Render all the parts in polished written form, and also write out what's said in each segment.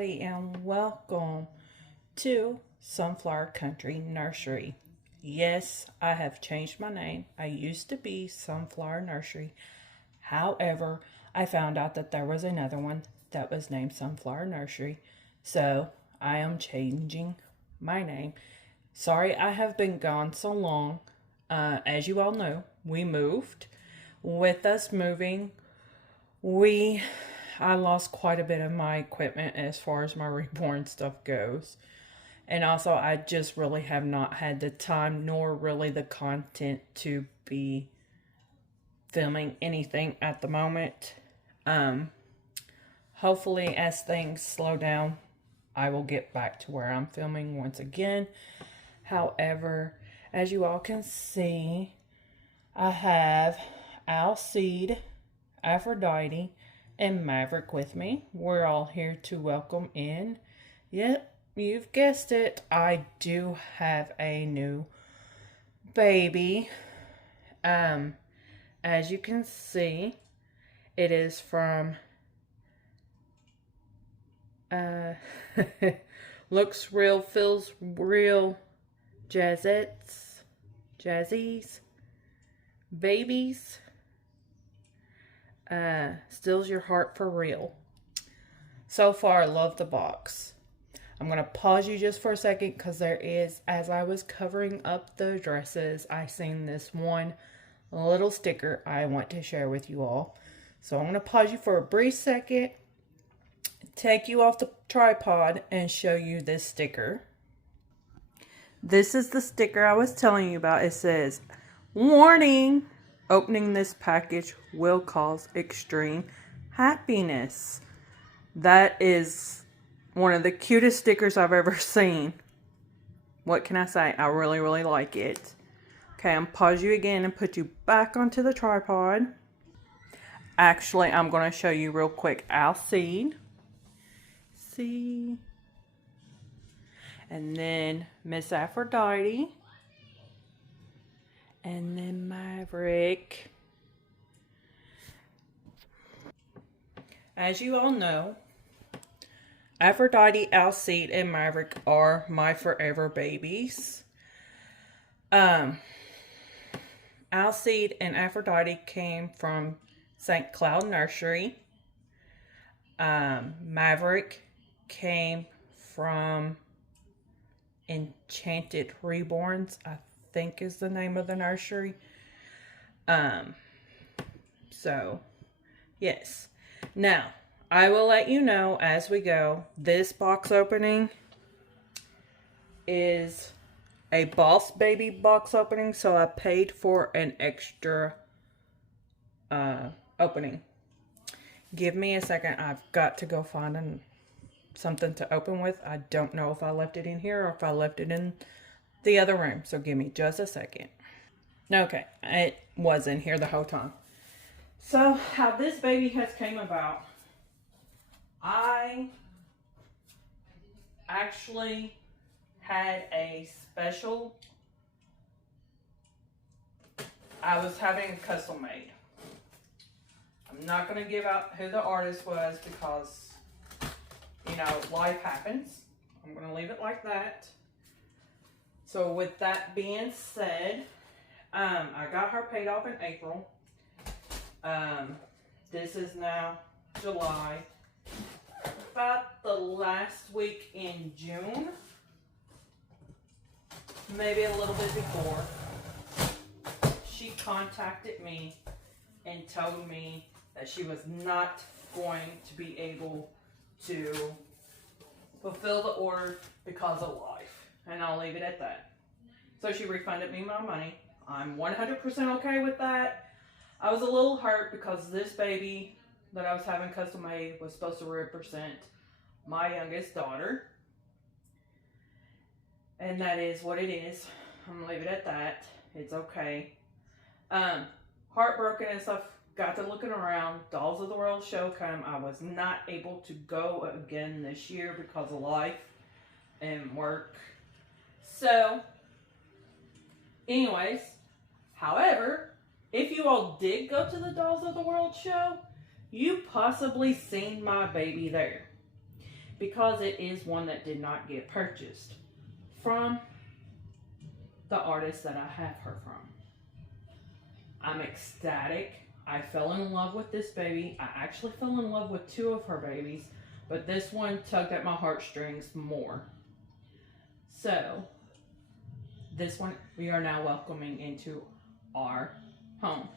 everybody, and welcome to Sunflower Country Nursery. Yes, I have changed my name. I used to be Sunflower Nursery. However, I found out that there was another one that was named Sunflower Nursery. So I am changing my name. Sorry I have been gone so long. As you all know, we moved. With us moving, I lost quite a bit of my equipment as far as my reborn stuff goes. And also, I just really have not had the time nor really the content to be filming anything at the moment. Hopefully, as things slow down, I will get back to where I'm filming once again. However, as you all can see, I have Alcide, Aphrodite, and Maverick with me. We're all here to welcome in. Yep, you've guessed it. I do have a new baby. As you can see, it is from looks real, feels real. Jazzies, babies. Stills your heart for real. So far, I love the box. I'm going to pause you just for a second because there is, as I was covering up the dresses, I seen this one little sticker I want to share with you all. So I'm going to pause you for a brief second, take you off the tripod, and show you this sticker. This is the sticker I was telling you about. It says, "Warning! Opening this package will cause extreme happiness." That is one of the cutest stickers I've ever seen. What can I say? I really, really like it. Okay, I'm pause you again and put you back onto the tripod. Actually, I'm going to show you real quick. Alcide. See? And then Miss Aphrodite. And then Maverick. As you all know, Aphrodite, Alcide, and Maverick are my forever babies. Alcide and Aphrodite came from St. Cloud Nursery. Maverick came from Enchanted Reborns, I think is the name of the nursery. So, yes. Now, I will let you know as we go, this box opening is a Boss Baby box opening, so I paid for an extra opening. Give me a second. I've got to go find something to open with. I don't know if I left it in here or if I left it in the other room. So give me just a second. Okay, it was in here the whole time. So how this baby has came about, I actually had a special, I was having a custom made. I'm not going to give out who the artist was because, you know, life happens. I'm going to leave it like that. So with that being said, I got her paid off in April. This is now July. About the last week in June, maybe a little bit before, she contacted me and told me that she was not going to be able to fulfill the order because of life. And I'll leave it at that. So she refunded me my money. I'm 100% okay with that. I was a little hurt because this baby that I was having custom made was supposed to represent my youngest daughter. And that is what it is. I'm going to leave it at that. It's okay. Heartbroken and stuff. Got to looking around. Dolls of the World show come. I was not able to go again this year because of life and work. So, anyways, however, if you all did go to the Dolls of the World show, you possibly seen my baby there. because it is one that did not get purchased from the artist that I have her from. I'm ecstatic. I fell in love with this baby. I actually fell in love with 2 of her babies, but this one tugged at my heartstrings more. So, this one we are now welcoming into our home.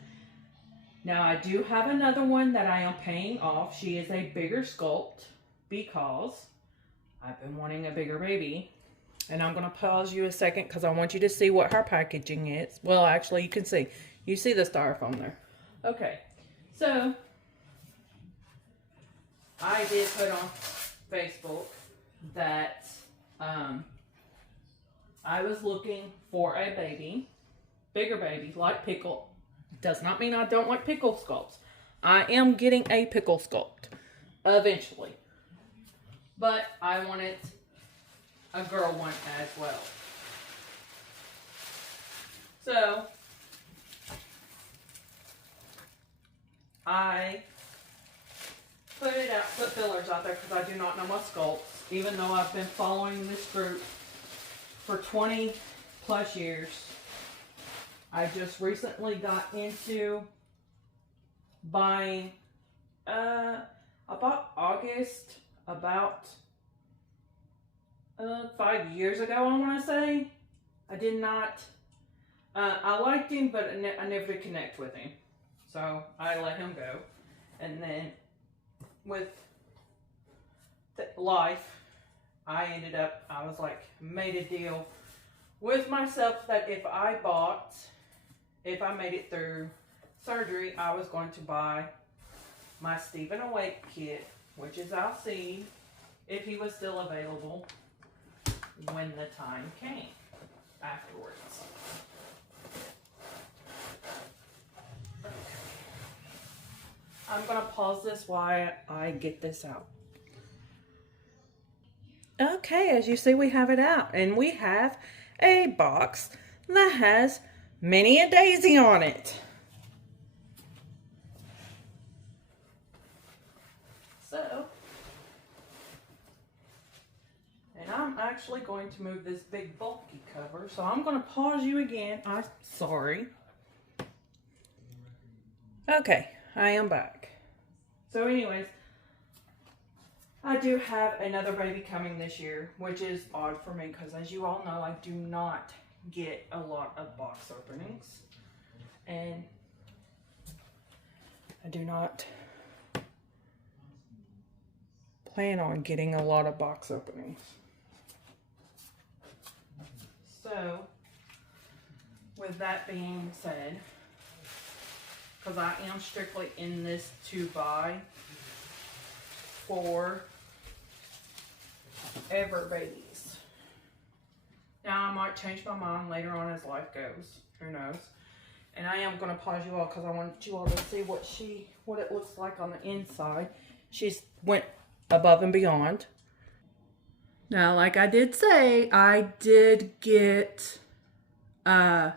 Now, I do have another one that I am paying off. She is a bigger sculpt because I've been wanting a bigger baby. And I'm going to pause you a second because I want you to see what her packaging is. Well, actually, you can see. You see the styrofoam there. Okay. So, I did put on Facebook that I was looking for a baby, bigger baby, like Pickle. Does not mean I don't like Pickle sculpts. I am getting a Pickle sculpt eventually. But I wanted a girl one as well. So, I put fillers out there because I do not know my sculpts, even though I've been following this group for 20 plus years. I just recently got into buying, I bought August about 5 years ago, I want to say. I did not, I liked him, but I never did connect with him. So I let him go. And then with life, I was like, made a deal with myself that if I made it through surgery, I was going to buy my Stephen Awake kit, which is I'll see if he was still available when the time came afterwards. Okay. I'm going to pause this while I get this out. Okay, as you see, we have it out, and we have a box that has Minnie and Daisy on it. So, and I'm actually going to move this big bulky cover, so I'm going to pause you again. I'm sorry. Okay, I am back. So anyways, I do have another baby coming this year, which is odd for me because, as you all know, I do not get a lot of box openings, and I do not plan on getting a lot of box openings. So, with that being said, because I am strictly in this to buy for ever babies. Now, I might change my mind later on as life goes. Who knows? And I am going to pause you all because I want you all to see what it looks like on the inside. She's went above and beyond. Now, like I did say, I did get a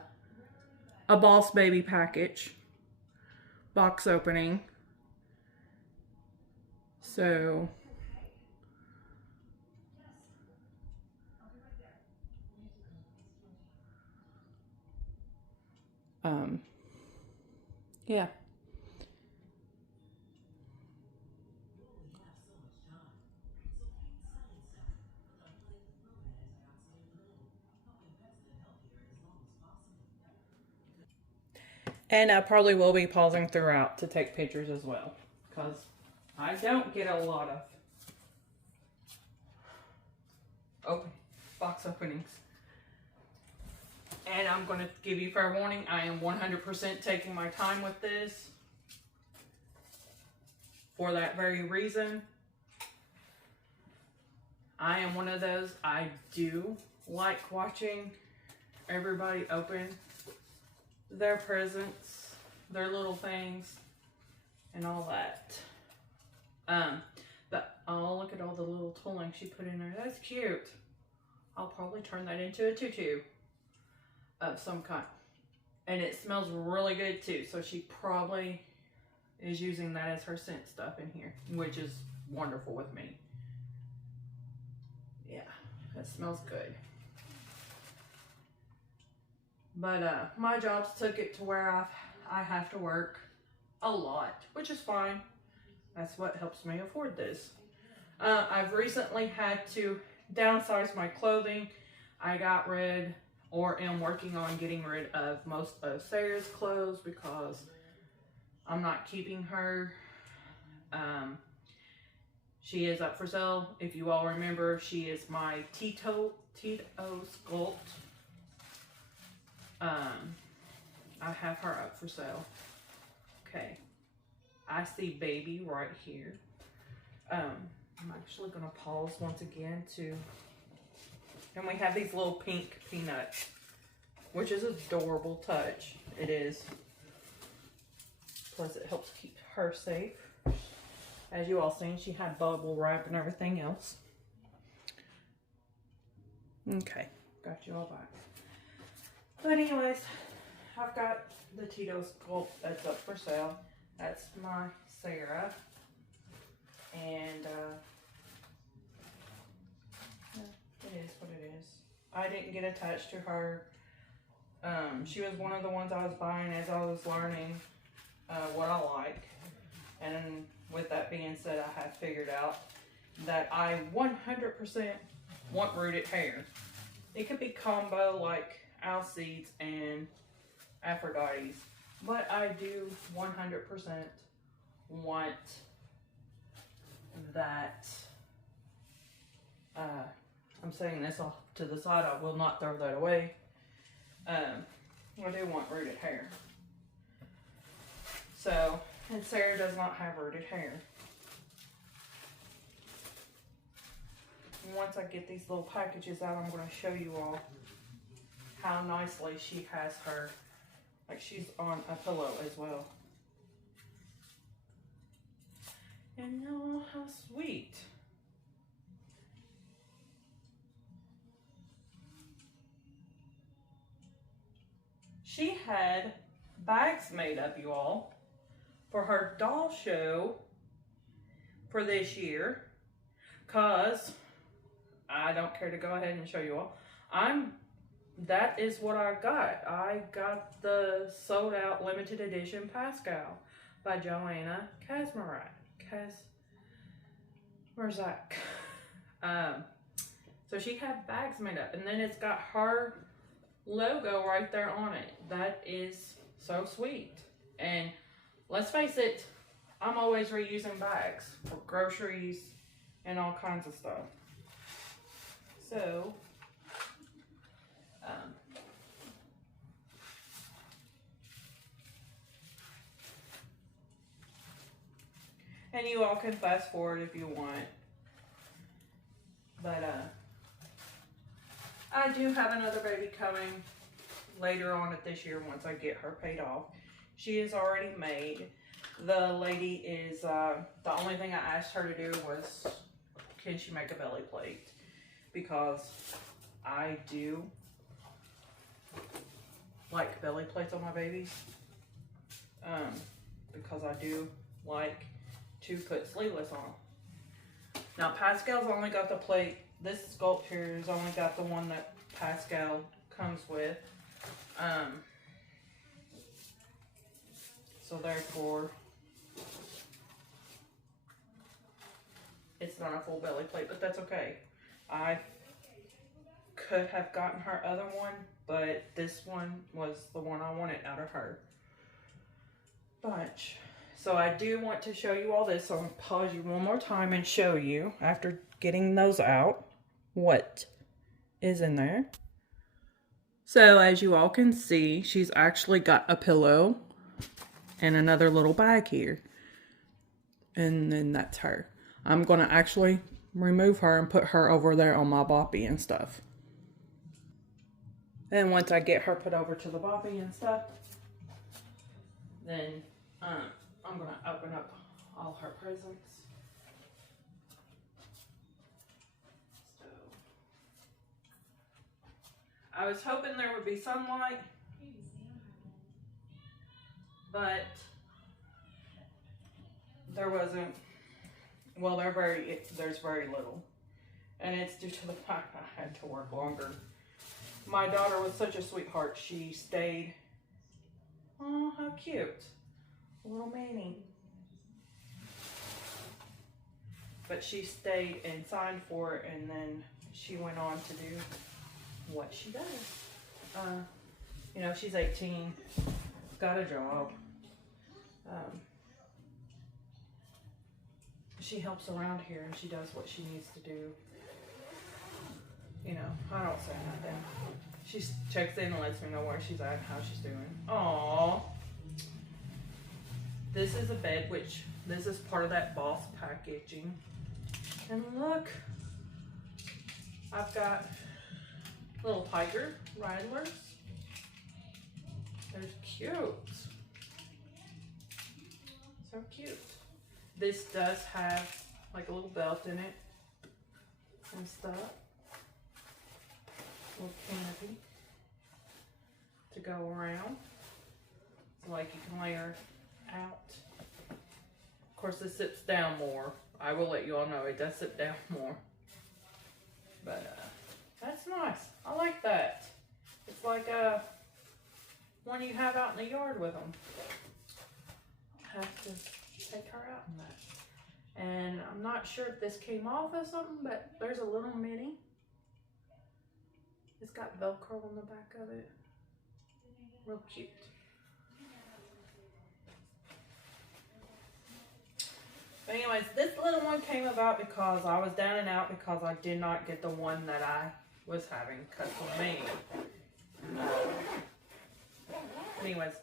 Boss Baby package box opening. So yeah. And I probably will be pausing throughout to take pictures as well, because I don't get a lot of box openings. And I'm going to give you fair warning, I am 100% taking my time with this for that very reason. I am one of those, I do like watching everybody open their presents, their little things, and all that. But oh, look at all the little tooling she put in there. That's cute. I'll probably turn that into a tutu of some kind. And it smells really good too, so she probably is using that as her scent stuff in here, which is wonderful with me. That smells good. But my jobs took it to where I have to work a lot, which is fine. That's what helps me afford this. I've recently had to downsize my clothing. I got rid, or am working on getting rid of most of Sarah's clothes because I'm not keeping her. She is up for sale. If you all remember, she is my Tito Sculpt. I have her up for sale. Okay. I see baby right here. I'm actually gonna pause once again and we have these little pink peanuts, which is an adorable touch. It is. Plus it helps keep her safe. As you all seen, she had bubble wrap and everything else. Okay, got you all back. But anyways, I've got the Tito Sculpt that's up for sale. That's my Sarah. And it is what it is. I didn't get attached to her. She was one of the ones I was buying as I was learning what I like. And with that being said, I have figured out that I 100% want rooted hair. It could be combo like Alcides and Aphrodite's, but I do 100% want that. I'm saying this off to the side. I will not throw that away. I do want rooted hair. So, and Sarah does not have rooted hair. Once I get these little packages out, I'm going to show you all how nicely she has her. Like she's on a pillow as well. And oh, how sweet. She had bags made up, you all, for her doll show for this year. Cause I don't care to go ahead and show you all. That is what I got. I got the sold out limited edition Pascal by Joanna Kazmarek. Where's that? So she had bags made up, and then it's got her logo right there on it. That is so sweet. And let's face it, I'm always reusing bags for groceries and all kinds of stuff. So, and you all can fast forward if you want. But, I do have another baby coming later on at this year once I get her paid off. She is already made. The lady is, the only thing I asked her to do was, can she make a belly plate? Because I do like belly plates on my babies. Because I do like to put sleeveless on them. Now Pascal's only got the plate. This sculpt here has only got the one that Pascal comes with. So therefore, it's not a full belly plate, but that's okay. I could have gotten her other one, but this one was the one I wanted out of her bunch. So I do want to show you all this. So I'm going to pause you one more time and show you, after getting those out, what is in there. So as you all can see, she's actually got a pillow and another little bag here. And then that's her. I'm going to actually remove her and put her over there on my boppy and stuff. And once I get her put over to the boppy and stuff, then I'm going to open up all her presents. So, I was hoping there would be sunlight, but there wasn't. Well, there's very little. And it's due to the fact I had to work longer. My daughter was such a sweetheart. She stayed. Oh, how cute. Little Manny. But she stayed and signed for it, and then she went on to do what she does. You know, she's 18, got a job. She helps around here, and she does what she needs to do. You know, I don't say nothing. She checks in and lets me know where she's at and how she's doing. Aww. This is a bed, which this is part of that Boss packaging. And look, I've got little tiger Rydlers. They're cute. So cute. This does have like a little belt in it and stuff. Little canopy to go around. So like you can lay her out. Of course, this sits down more. I will let you all know it does sit down more. But that's nice. I like that. It's like one you have out in the yard with them. I'll have to take her out in that. And I'm not sure if this came off of something, but there's a little mini. It's got Velcro on the back of it. Real cute. But anyways, this little one came about because I was down and out because I did not get the one that I was having custom made. Anyways,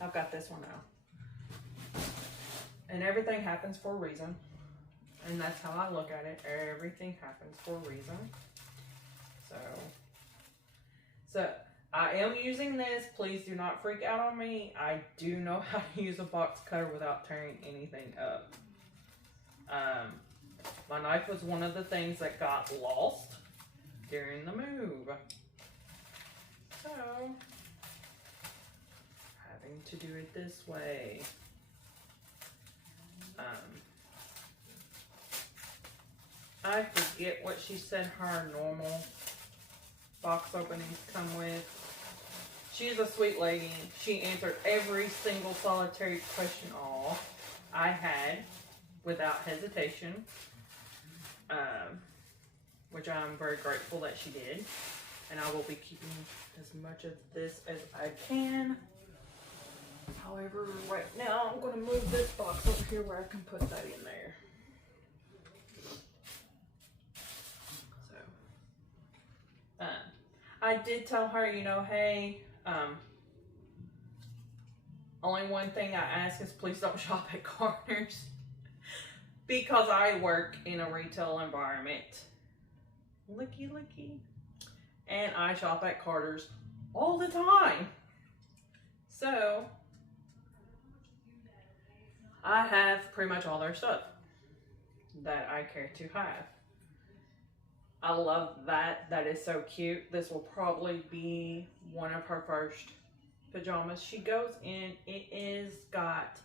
I've got this one now. And everything happens for a reason. And that's how I look at it. Everything happens for a reason. So I am using this. Please do not freak out on me. I do know how to use a box cutter without tearing anything up. My knife was one of the things that got lost during the move. So, having to do it this way. I forget what she said her normal box openings come with. She's a sweet lady. She answered every single solitary question I had without hesitation, which I'm very grateful that she did. And I will be keeping as much of this as I can. However, right now I'm going to move this box over here where I can put that in there. So, I did tell her, you know, hey, only one thing I ask is please don't shop at Carter's. Because I work in a retail environment. Licky, licky. And I shop at Carter's all the time. So, I have pretty much all their stuff that I care to have. I love that. That is so cute. This will probably be one of her first pajamas she goes in. It is got,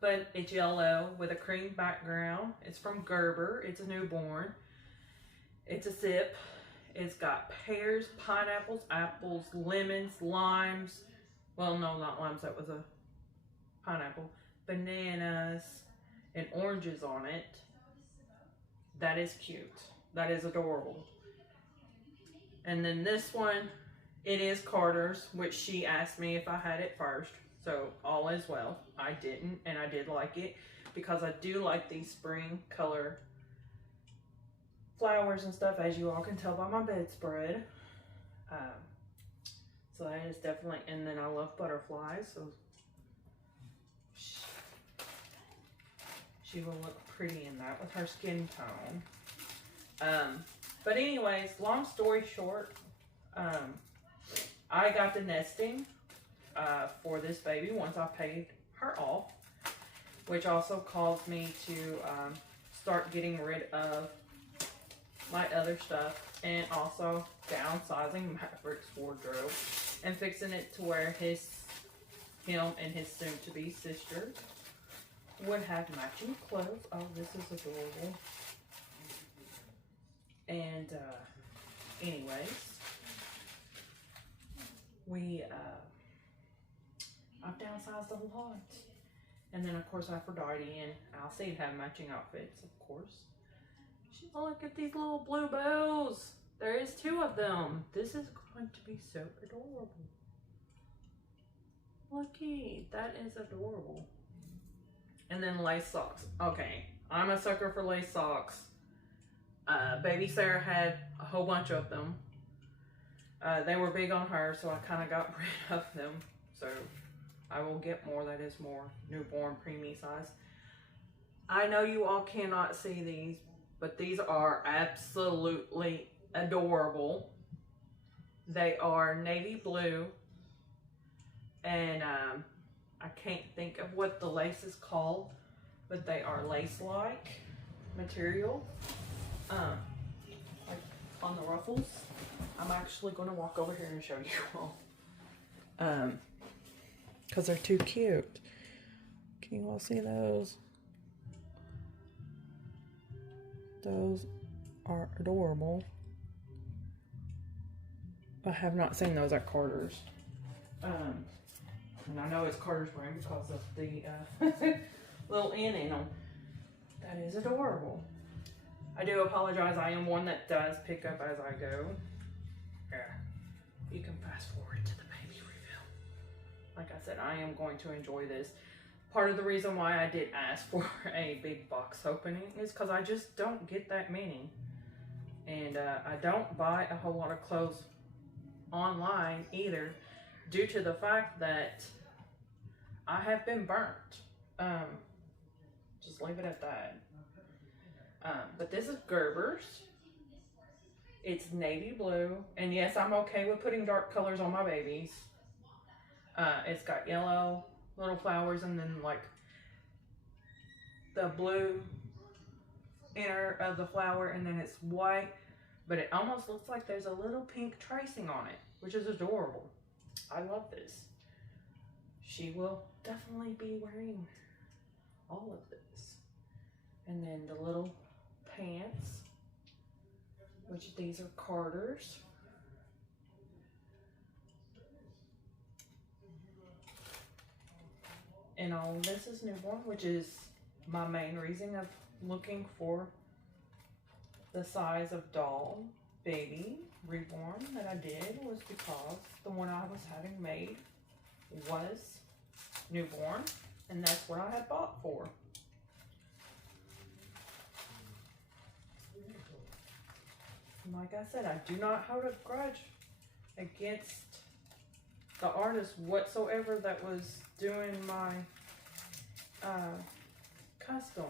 but it's yellow with a cream background. It's from Gerber. It's a newborn. It's a zip. It's got pears, pineapples, apples, lemons, limes. Well, no, not limes. That was a pineapple. Bananas and oranges on it. That is cute. That is adorable. And then this one, it is Carter's, which she asked me if I had it first. So all is well. I didn't, and I did like it because I do like these spring color flowers and stuff, as you all can tell by my bedspread. So that is definitely, and then I love butterflies, so she will look pretty in that with her skin tone. But anyways, long story short, I got the nesting for this baby once I paid her off, which also caused me to start getting rid of my other stuff and also downsizing Maverick's wardrobe and fixing it to where him and his soon-to-be sister would have matching clothes. Oh, this is adorable. And anyways, I've downsized a lot. And then of course Aphrodite and Alcide have matching outfits, of course. Look at these little blue bows. There is 2 of them. This is going to be so adorable. Looky, that is adorable. And then lace socks. Okay, I'm a sucker for lace socks. Baby Sarah had a whole bunch of them. They were big on her, so I kind of got rid of them. So I will get more. That is more newborn preemie size. I know you all cannot see these, but these are absolutely adorable. They are navy blue, and I can't think of what the lace is called, but they are lace-like material. Like on the ruffles. I'm actually going to walk over here and show you all. Because they're too cute. Can you all see those? Those are adorable. I have not seen those at Carter's. And I know it's Carter's brand because of the little N in them. That is adorable. I do apologize. I am one that does pick up as I go. Yeah. You can fast forward to the baby reveal. Like I said, I am going to enjoy this. Part of the reason why I did ask for a big box opening is because I just don't get that many. And I don't buy a whole lot of clothes online either, due to the fact that I have been burnt. Just leave it at that. But this is Gerber's. It's navy blue. And yes, I'm okay with putting dark colors on my babies. It's got yellow little flowers and then like the blue inner of the flower, and then it's white. But it almost looks like there's a little pink tracing on it, which is adorable. I love this. She will definitely be wearing all of this. And then the little pants, which these are Carter's. And all of this is newborn, which is my main reason of looking for the size of doll baby reborn that I did, was because the one I was having made was newborn, and that's what I had bought for. Like I said, I do not hold a grudge against the artist whatsoever that was doing my custom.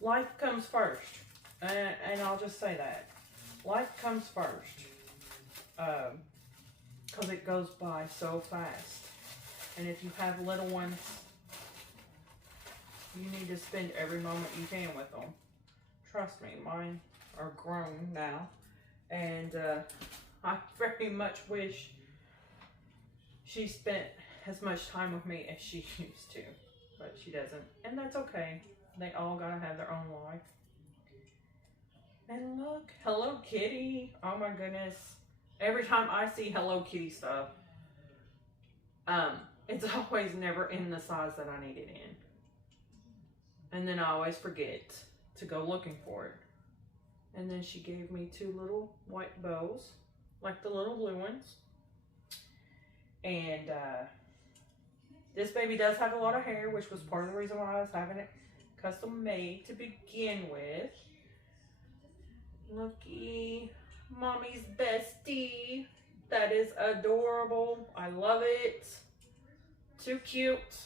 Life comes first, and I'll just say that. Life comes first, because it goes by so fast. And if you have little ones, you need to spend every moment you can with them. Trust me, mine are grown now. And I very much wish she spent as much time with me as she used to. But she doesn't. And that's okay. They all gotta have their own life. And look, Hello Kitty. Oh my goodness. Every time I see Hello Kitty stuff, it's always never in the size that I need it in. And then I always forget to go looking for it. And then she gave me 2 little white bows, like the little blue ones. And this baby does have a lot of hair, which was part of the reason why I was having it custom made to begin with. Looky, mommy's bestie. That is adorable. I love it. Too cute.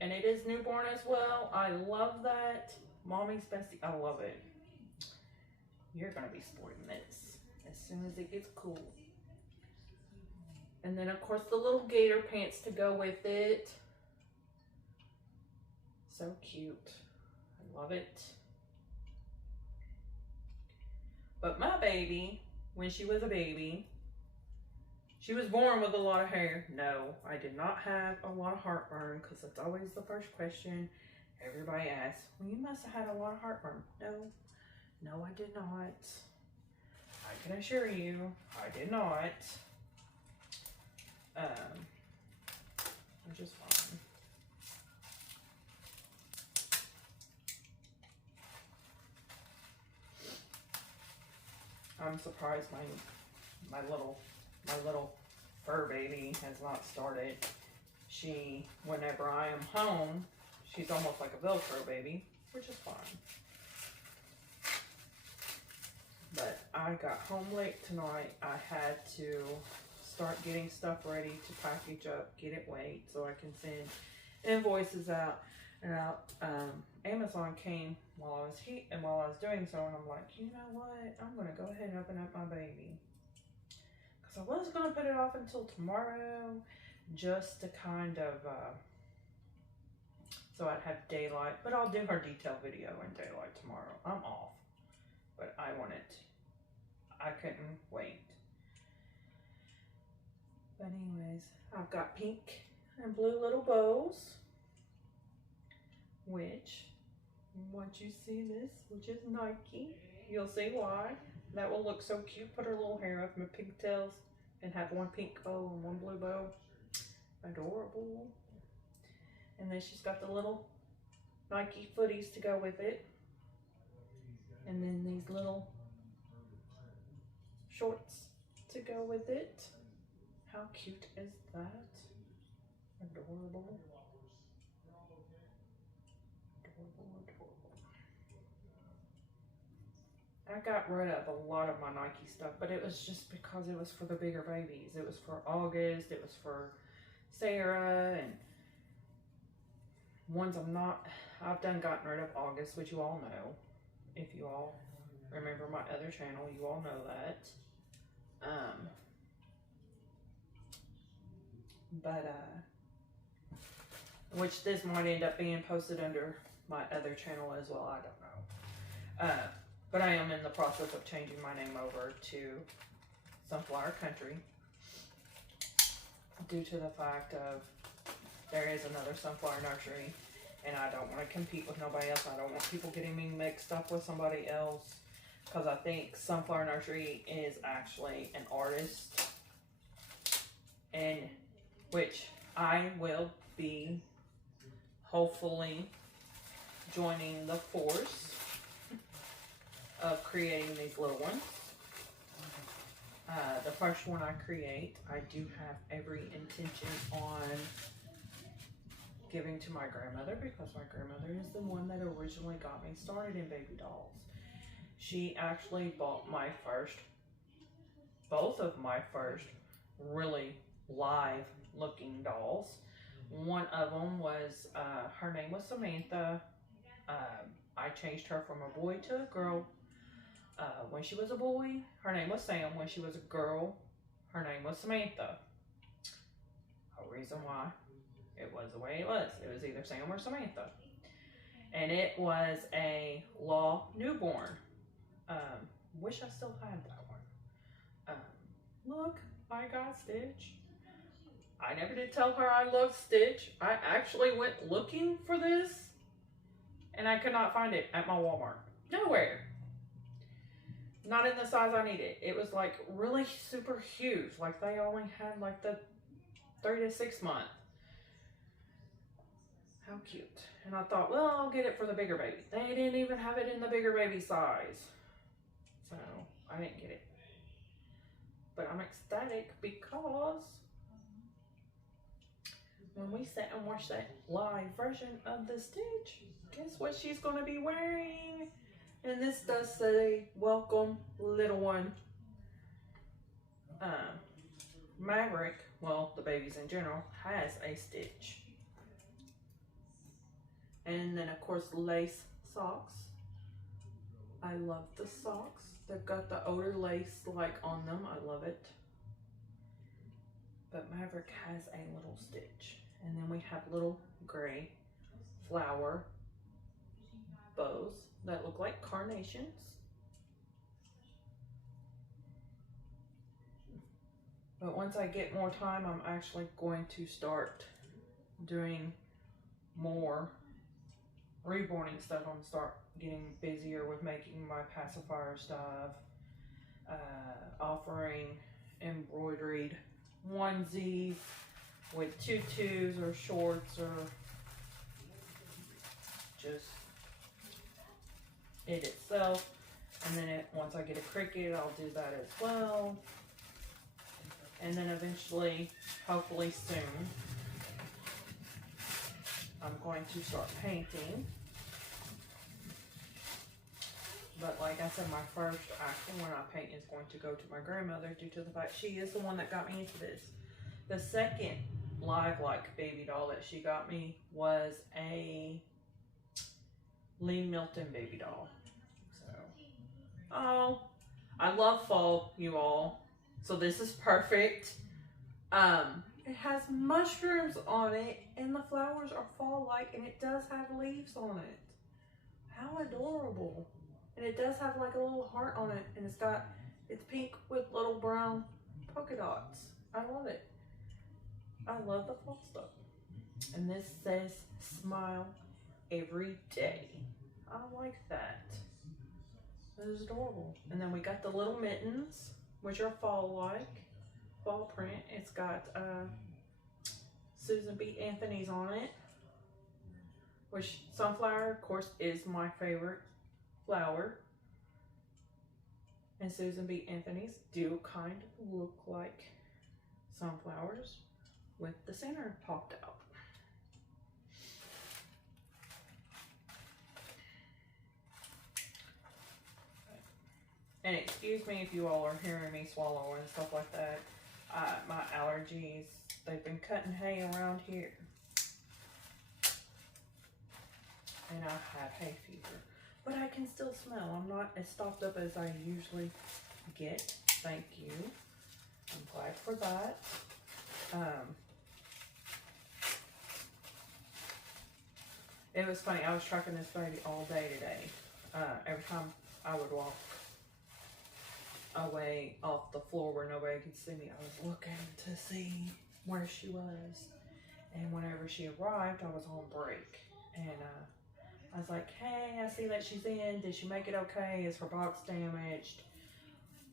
And it is newborn as well. I love that. Mommy's bestie. I love it. You're going to be sporting this as soon as it gets cool. And then, of course, the little gator pants to go with it. So cute. I love it. But my baby, when she was a baby, she was born with a lot of hair. No, I did not have a lot of heartburn, because that's always the first question everybody asks. Well, you must have had a lot of heartburn. No, No, I did not. I can assure you, I did not. Which is fine. I'm surprised my little fur baby has not started. She, whenever I am home, she's almost like a Velcro baby, which is fine. But I got home late tonight. I had to start getting stuff ready to package up, get it weighed so I can send invoices out. And Amazon came while I was doing so, and I'm like, you know what? I'm gonna go ahead and open up my baby, because I was gonna put it off until tomorrow, just to kind of so I'd have daylight. But I'll do her detailed video in daylight tomorrow. I'm off, but I couldn't wait. But anyways, I've got pink and blue little bows, which, once you see this, which is Nike, you'll see why. That will look so cute. Put her little hair up in my pigtails and have one pink bow and one blue bow. Adorable. And then she's got the little Nike footies to go with it. And then these little shorts to go with it. How cute is that? Adorable. Adorable, adorable. I got rid of a lot of my Nike stuff, but it was just because it was for the bigger babies. It was for August, it was for Sarah, and ones I've gotten rid of August, which you all know. If you all remember my other channel, you all know that. Which this might end up being posted under my other channel as well, I don't know. But I am in the process of changing my name over to Sunflower Country, due to the fact of there is another Sunflower Nursery, and I don't want to compete with nobody else. I don't want people getting me mixed up with somebody else, because I think Sunflower Nursery is actually an artist, and which I will be hopefully joining the force of creating these little ones. The first one I create, I do have every intention on giving to my grandmother, because my grandmother is the one that originally got me started in baby dolls. She actually bought both of my first really live looking dolls. One of them was, her name was Samantha. I changed her from a boy to a girl. When she was a boy, her name was Sam. When she was a girl, her name was Samantha. A reason why it was the way it was. It was either Sam or Samantha. And it was a Law newborn. Wish I still had that one. Look, I got Stitch. I never did tell her I loved Stitch. I actually went looking for this, and I could not find it at my Walmart. Nowhere. Not in the size I needed. It was like really super huge. Like they only had like the 3 to 6 month. How cute. And I thought, well, I'll get it for the bigger baby. They didn't even have it in the bigger baby size. So I didn't get it. But I'm ecstatic because when we sat and watched that live version of the Stitch, guess what she's going to be wearing? And this does say, welcome, little one. Maverick, well, the babies in general, has a Stitch. And then, of course, lace socks. I love the socks. They've got the older lace like on them. I love it. But Maverick has a little Stitch. And then we have little gray flower bows that look like carnations. But once I get more time, I'm actually going to start doing more reborning stuff, I'm gonna start getting busier with making my pacifier stuff, offering embroidered onesies with tutus or shorts or just it itself. And then once I get a Cricut, I'll do that as well. And then eventually, hopefully soon, I'm going to start painting. But like I said, my first actual one I paint is going to go to my grandmother due to the fact she is the one that got me into this. The second live-like baby doll that she got me was a Lee Milton baby doll. So, oh, I love fall, you all. So this is perfect. It has mushrooms on it, and the flowers are fall-like, and it does have leaves on it. How adorable. And it does have like a little heart on it, and it's pink with little brown polka dots. I love it. I love the fall stuff. And this says smile every day. I like that. That is adorable. And then we got the little mittens, which are fall-like, fall print. It's got Susan B. Anthony's on it, which sunflower, of course, is my favorite flower. And Susan B. Anthony's do kind of look like sunflowers with the center popped out. And excuse me if you all are hearing me swallow and stuff like that. My allergies, they've been cutting hay around here. And I have hay fever. But I can still smell. I'm not as stopped up as I usually get. Thank you. I'm glad for that. It was funny. I was tracking this baby all day today. Every time I would walk away off the floor where nobody could see me, I was looking to see where she was. And whenever she arrived, I was on break. And I was like, hey, I see that she's in. Did she make it okay? Is her box damaged?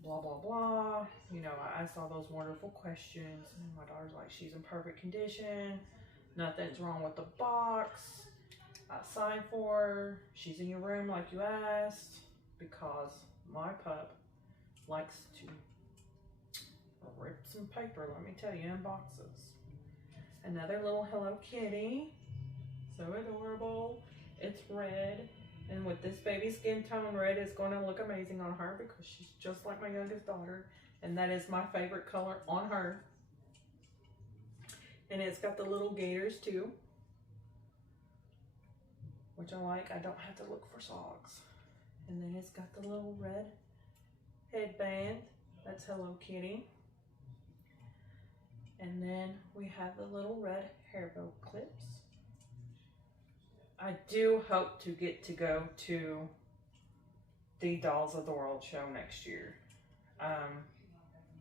Blah, blah, blah. You know, I asked all those wonderful questions. And my daughter's like, she's in perfect condition. Nothing's wrong with the box. I signed for her. She's in your room like you asked. Because my pup likes to rip some paper, let me tell you, in boxes. Another little Hello Kitty. So adorable. It's red, and with this baby skin tone, red is going to look amazing on her because she's just like my youngest daughter, and that is my favorite color on her. And it's got the little gators too, which I like. I don't have to look for socks. And then it's got the little red headband. That's Hello Kitty. And then we have the little red hair bow clips. I do hope to get to go to the Dolls of the World show next year.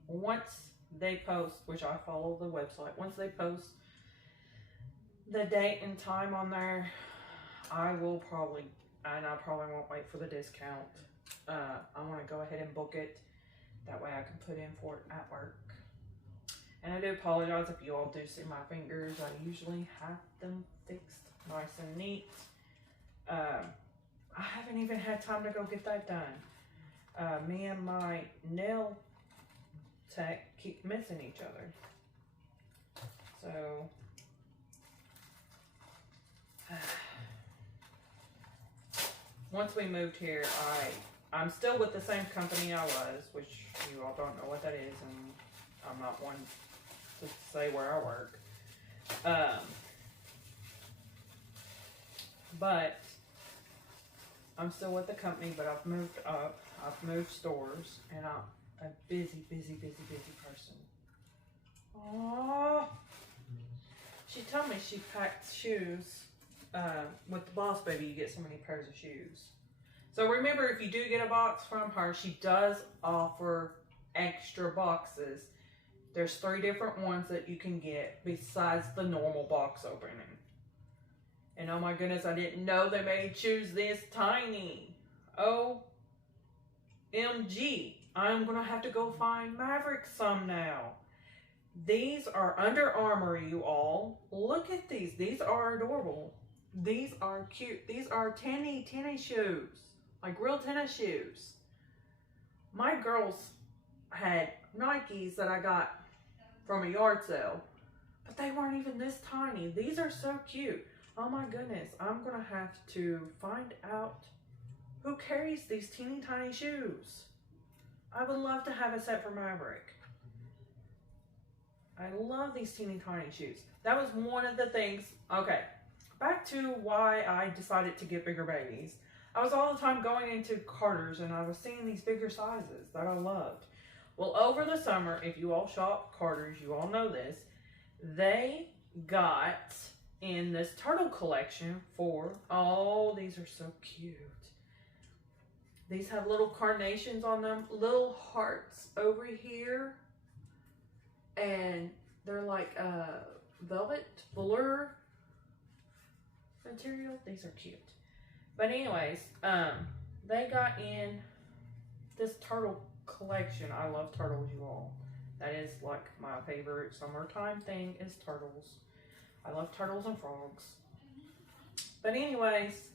Once they post, which I follow the website, once they post the date and time on there, I probably won't wait for the discount. I want to go ahead and book it. That way I can put in for it at work. And I do apologize if you all do see my fingers. I usually have them fixed nice and neat. I haven't even had time to go get that done. Me and my nail tech keep missing each other. So, once we moved here, I'm still with the same company I was, which you all don't know what that is, and I'm not one to say where I work. But I'm still with the company, but I've moved up. I've moved stores, and I'm a busy person. Aww. She told me she packed shoes. With the Boss Baby, you get so many pairs of shoes. So remember, if you do get a box from her, she does offer extra boxes. There's 3 different ones that you can get besides the normal box opening. And oh my goodness, I didn't know they made shoes this tiny. OMG. I'm going to have to go find Maverick some now. These are Under Armour, you all. Look at these. These are adorable. These are cute. These are tennis shoes. Like real tennis shoes. My girls had Nikes that I got from a yard sale. But they weren't even this tiny. These are so cute. Oh my goodness. I'm going to have to find out who carries these teeny tiny shoes. I would love to have a set for Maverick. I love these teeny tiny shoes. That was one of the things. Okay, back to why I decided to get bigger babies. I was all the time going into Carter's and I was seeing these bigger sizes that I loved. Well, over the summer, if you all shop Carter's, you all know this, they got in this turtle collection for, oh, these are so cute. These have little carnations on them, little hearts over here. And they're like velvet, velour material. These are cute. But anyways, they got in this turtle collection. I love turtles, you all. That is like my favorite summertime thing is turtles. I love turtles and frogs. But anyways,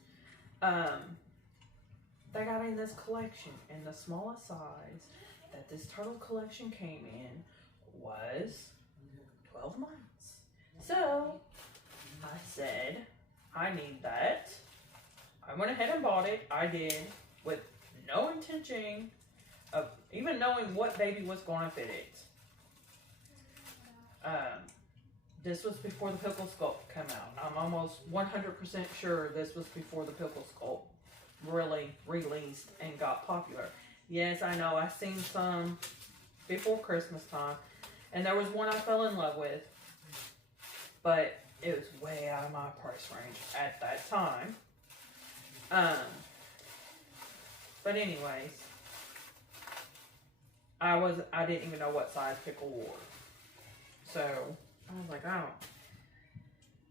they got in this collection, and the smallest size that this turtle collection came in was 12 months. So I said, I need that. I went ahead and bought it. I did, with no intention of even knowing what baby was going to fit it. This was before the Pickle Sculpt came out. I'm almost 100% sure this was before the Pickle Sculpt really released and got popular. Yes, I know. I seen some before Christmas time, and there was one I fell in love with, but it was way out of my price range at that time. But anyways, I didn't even know what size Pickle wore, so I was like, I don't.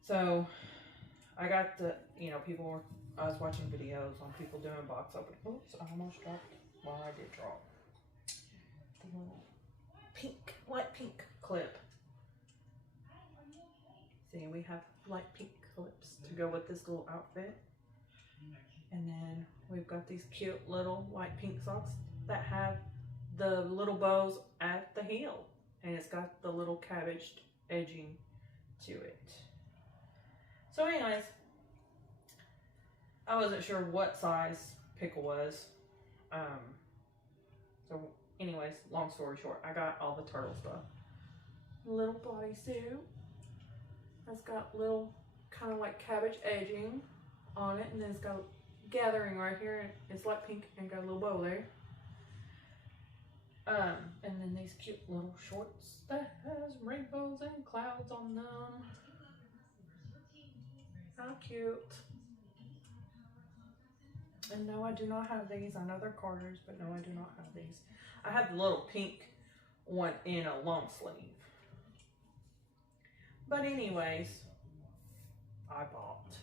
So I got the, I was watching videos on people doing box opening. Oops, I almost dropped. Well, I did drop the little light pink clip. See, we have light pink clips to go with this little outfit. And then we've got these cute little light pink socks that have the little bows at the heel. And it's got the little cabbaged edging to it. So anyways, I wasn't sure what size Pickle was. So anyways, long story short, I got all the turtle stuff. Little bodysuit. It's got little kind of like cabbage edging on it, and then it's got a gathering right here, and it's light pink and got a little bow there. And then these cute little shorts that has rainbows and clouds on them. How cute. And no, I do not have these. I know they're Carter's, but no, I do not have these. I have the little pink one in a long sleeve. But anyways, I bought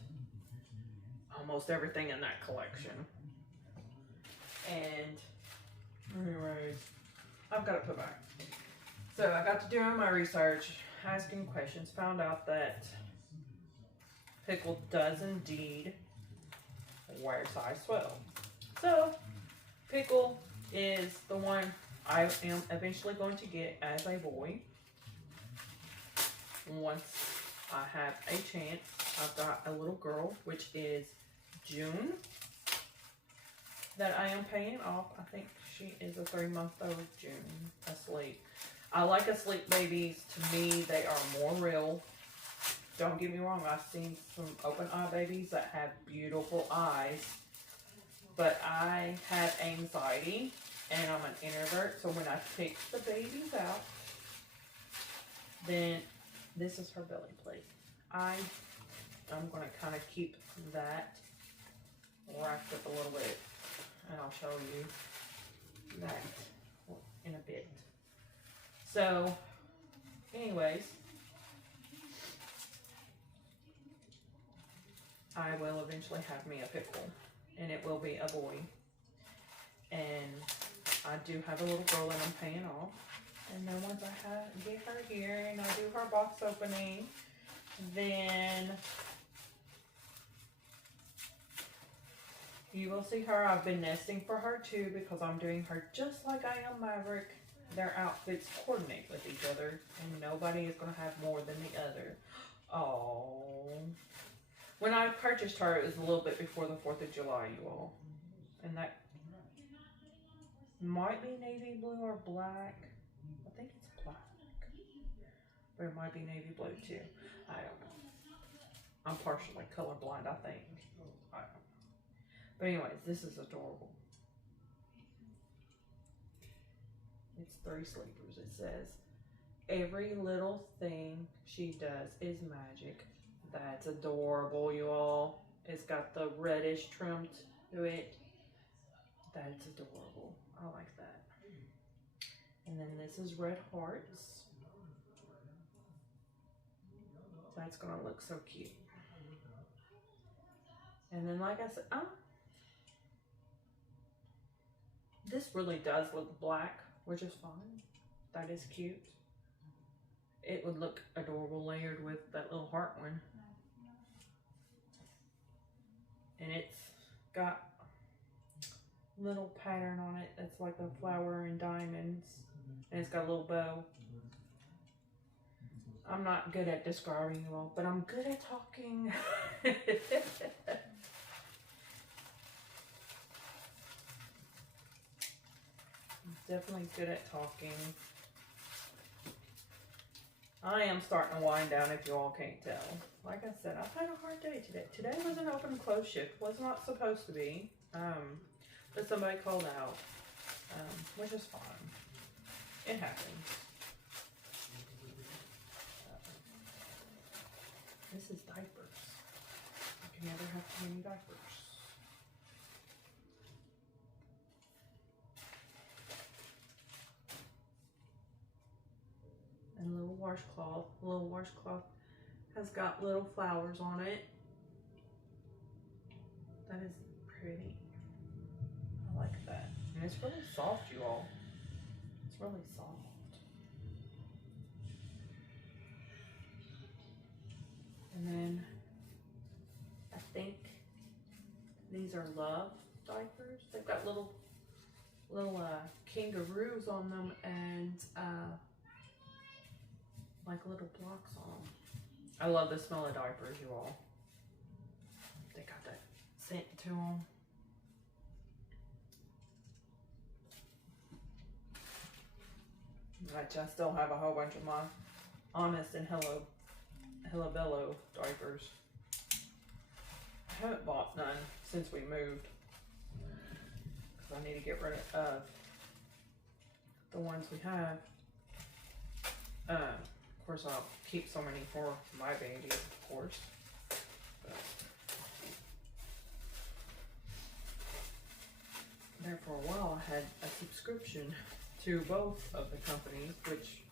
almost everything in that collection. And anyways, I've got it put back. So I got to doing my research, asking questions, found out that Pickle does indeed wear size 12. So Pickle is the one I am eventually going to get as a boy. Once I have a chance, I've got a little girl, which is June, that I am paying off. I think she is a 3-month-old June, asleep. I like asleep babies. To me, they are more real. Don't get me wrong, I've seen some open eye babies that have beautiful eyes, but I have anxiety and I'm an introvert, so when I pick the babies out, then this is her belly plate. I'm going to kind of keep that wrapped up a little bit, and I'll show you that in a bit. So, anyways, I will eventually have me a pit bull, and it will be a boy. And I do have a little girl that I'm paying off. And then once I get her here and I do her box opening, then you will see her. I've been nesting for her too because I'm doing her just like I am Maverick. Their outfits coordinate with each other and nobody is going to have more than the other. Oh. When I purchased her, it was a little bit before the 4th of July, you all. And that might be navy blue or black. I think it's black. But it might be navy blue too. I don't know. I'm partially colorblind, I think. I don't know. But anyways, this is adorable. It's 3 sleepers. It says, every little thing she does is magic. That's adorable, you all. It's got the reddish trim to it. That's adorable. I like that. And then this is red hearts. That's gonna look so cute. And then like I said, this really does look black, which is fine. That is cute. It would look adorable layered with that little heart one. And it's got little pattern on it that's like a flower and diamonds. And it's got a little bow. I'm not good at describing you all, but I'm good at talking. Definitely good at talking. I am starting to wind down if you all can't tell. Like I said, I've had a hard day today. Today was an open and close shift. Was not supposed to be. But somebody called out. Which is fine. It happens. This is diapers. I can never have too many diapers. And a little washcloth. A little washcloth has got little flowers on it. That is pretty. I like that. And it's really soft, you all. It's really soft. And then I think these are Love diapers. They've got little kangaroos on them and like little blocks on them. I love the smell of diapers, you all. They got that scent to them. I still have a whole bunch of my Honest and Hello Bello diapers. I haven't bought none since we moved because I need to get rid of the ones we have. Of course, I'll keep so many for my babies, of course. But there for a while, I had a subscription to both of the companies, which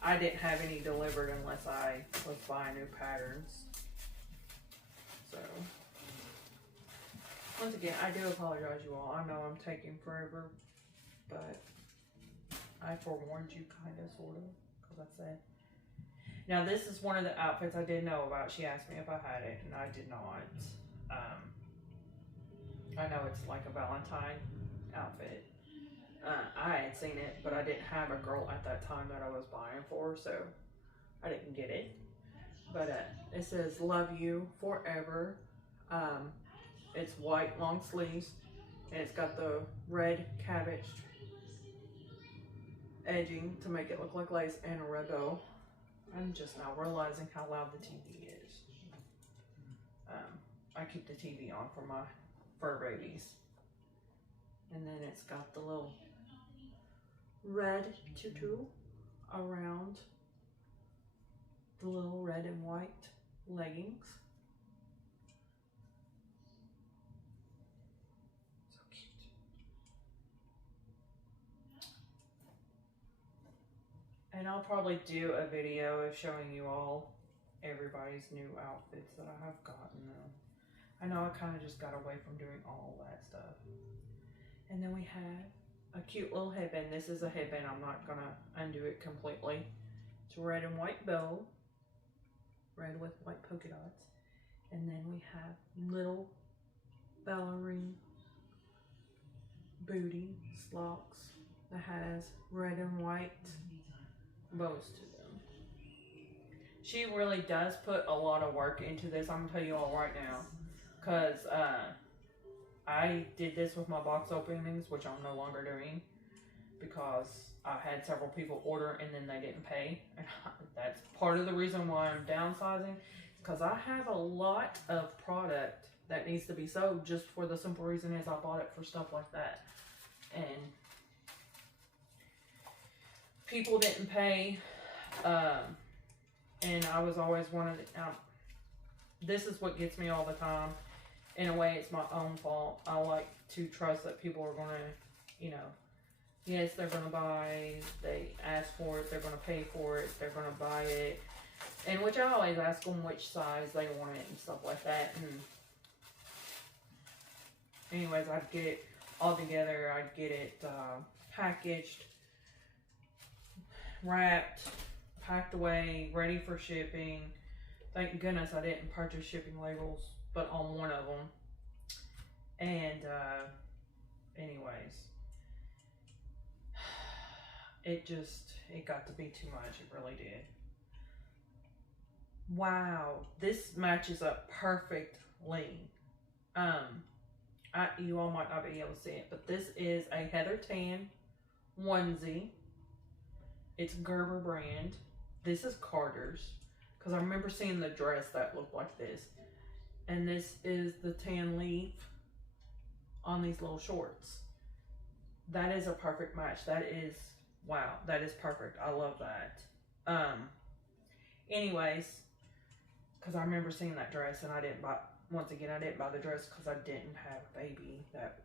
I didn't have any delivered unless I was buying new patterns. So, once again, I do apologize, you all. I know I'm taking forever, but I forewarned you, kind of, sort of, because I said. Now, this is one of the outfits I did know about. She asked me if I had it, and I did not. I know it's like a Valentine outfit. I had seen it, but I didn't have a girl at that time that I was buying for, so I didn't get it. But it says, Love You Forever. It's white, long sleeves, and it's got the red cabbage edging to make it look like lace and a red bow. I'm just now realizing how loud the TV is. I keep the TV on for my fur babies. And then it's got the little red tutu around the little red and white leggings. So cute. And I'll probably do a video of showing you all everybody's new outfits that I have gotten them. I know I kind of just got away from doing all that stuff. And then we have a cute little headband. This is a headband. I'm not going to undo it completely. It's a red and white bow. Red with white polka dots. And then we have little ballerina booty slocks that has red and white bows to them. She really does put a lot of work into this. I'm going to tell you all right now. Because I did this with my box openings, which I'm no longer doing. Because I had several people order and then they didn't pay. And that's part of the reason why I'm downsizing. Because I have a lot of product that needs to be sold just for the simple reason is I bought it for stuff like that. And people didn't pay. And I was always one of the... this is what gets me all the time. In a way, it's my own fault. I like to trust that people are going to, you know... Yes, they're going to buy, they ask for it, they're going to pay for it, they're going to buy it. And which I always ask them which size they want it and stuff like that. And anyways, I'd get it all together. I'd get it packaged, wrapped, packed away, ready for shipping. Thank goodness I didn't purchase shipping labels, but on one of them. And anyways. It got to be too much. It really did. Wow. This matches up perfectly. You all might not be able to see it, but this is a Heather Tan onesie. It's Gerber brand. This is Carter's. Because I remember seeing the dress that looked like this. And this is the tan leaf on these little shorts. That is a perfect match. That is... Wow, that is perfect. I love that. Anyways, because I remember seeing that dress and I didn't buy, once again, I didn't buy the dress because I didn't have a baby, that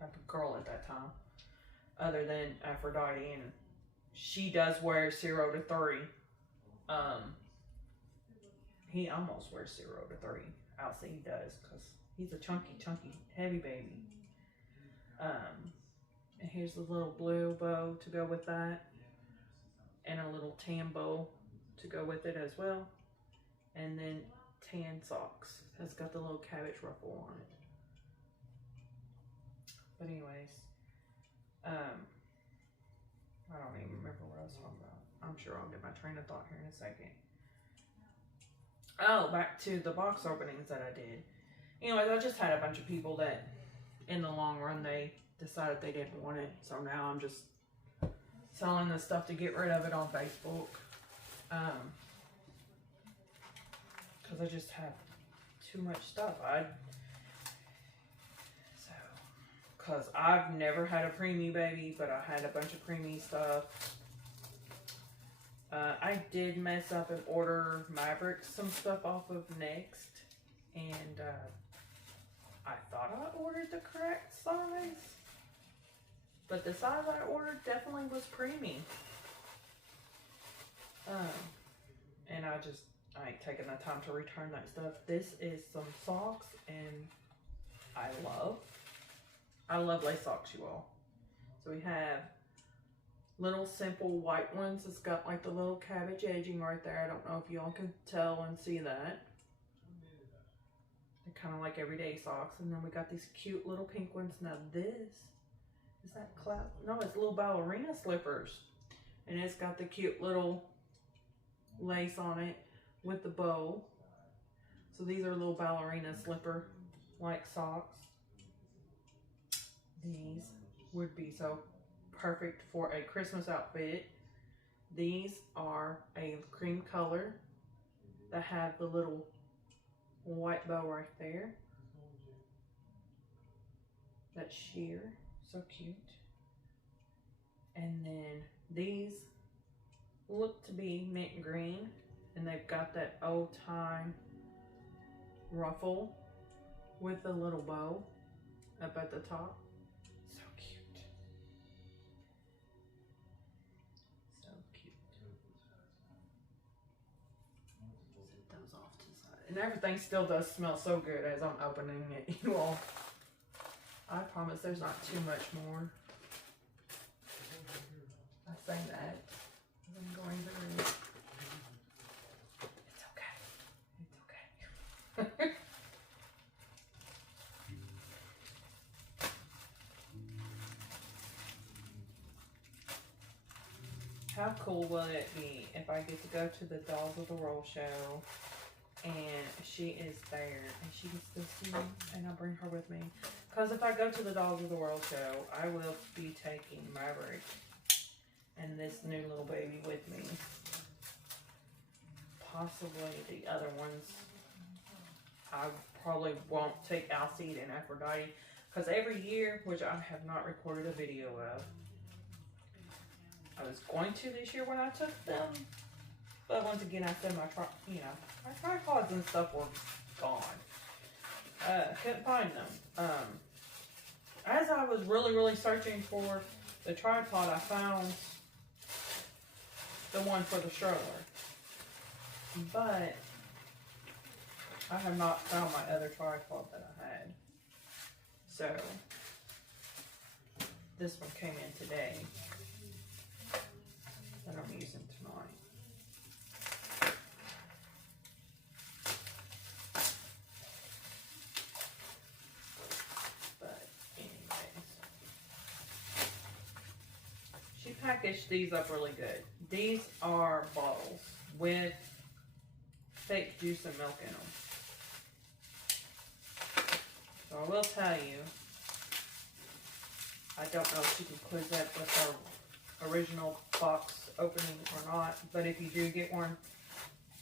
a girl at that time, other than Aphrodite, and she does wear 0 to 3. He almost wears 0 to 3. I'll say he does because he's a chunky, heavy baby. And here's the little blue bow to go with that. And a little tan bow to go with it as well. And then tan socks. It's got the little cabbage ruffle on it. But anyways. I don't even remember what I was talking about. I'm sure I'll get my train of thought here in a second. Oh, back to the box openings that I did. Anyways, I just had a bunch of people that in the long run they decided they didn't want it, so now I'm just selling the stuff to get rid of it on Facebook, because I just have too much stuff. Because I've never had a preemie baby, but I had a bunch of preemie stuff. I did mess up and order Mavericks some stuff off of Next, and I thought I ordered the correct size. But the size I ordered definitely was preemie. And I ain't taking the time to return that stuff. This is some socks, and I love lace socks, you all. So we have little simple white ones. It's got like the little cabbage edging right there. I don't know if y'all can tell and see that. They're kind of like everyday socks. And then we got these cute little pink ones. Now this, is that cloud? No, it's little ballerina slippers. And it's got the cute little lace on it with the bow. So these are little ballerina slipper like socks. These would be so perfect for a Christmas outfit. These are a cream color that have the little white bow right there. That's sheer, so cute. And then these look to be mint green, and they've got that old time ruffle with a little bow up at the top. So cute. So cute. Set those off to the side. And everything still does smell so good as I'm opening it, you all. I promise there's not too much more. I say that as I'm going through. It's okay. It's okay. How cool will it be if I get to go to the Dolls of the World show and she is there and she gets to see me and I'll bring her with me? Because if I go to the Dolls of the World show, I will be taking Maverick and this new little baby with me. Possibly the other ones. I probably won't take Alcide and Aphrodite because every year, which I have not recorded a video of, I was going to this year when I took them, but once again, I said my tripods and stuff were gone. Couldn't find them. As I was really searching for the tripod, I found the one for the stroller, but I have not found my other tripod that I had. So this one came in today that I'm using tonight. But anyways, she packaged these up really good. These are bottles with fake juice and milk in them. So I will tell you, I don't know if she can close that with her original box opening or not, but if you do get one,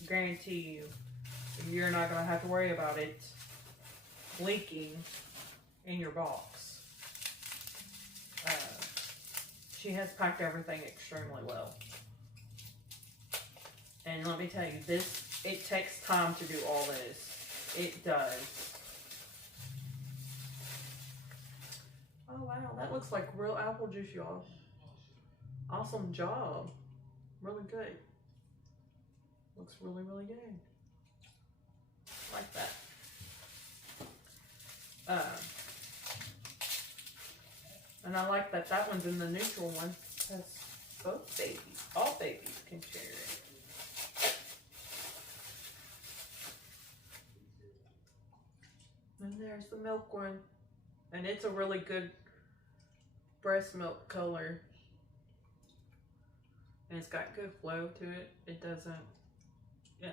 guarantee you, you're not going to have to worry about it leaking in your box. She has packed everything extremely well. And let me tell you, it takes time to do all this. It does. Oh wow, that looks like real apple juice, y'all. Awesome job. Really good. Looks really good. Like that. And I like that that one's in the neutral one, because both babies, all babies can share it. And there's the milk one. And it's a really good breast milk color. And it's got good flow to it. It doesn't, yeah.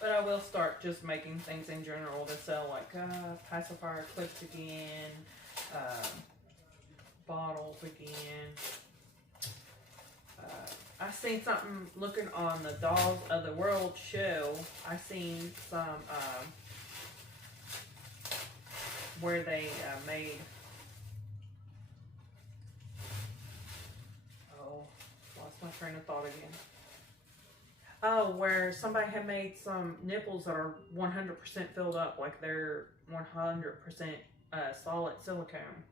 But I will start just making things in general to sell, like pacifier clips again, bottles again. I seen something looking on the Dolls of the World show. I seen some where they made, lost my train of thought again. Oh, where somebody had made some nipples that are 100% filled up, like they're 100% solid silicone.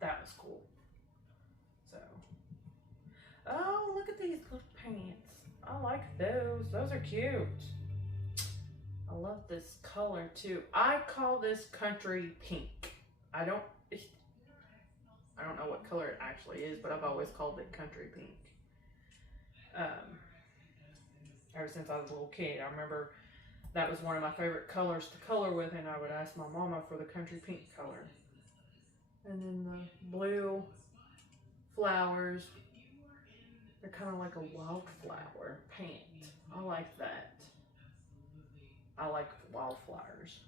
That was cool. So, oh, look at these little pants. I like those. Those are cute. I love this color too. I call this country pink. I don't know what color it actually is, but I've always called it country pink. Ever since I was a little kid, I remember that was one of my favorite colors to color with, and I would ask my mama for the country pink color. And then the blue flowers, they're kind of like a wildflower pant. I like that. I like wildflowers.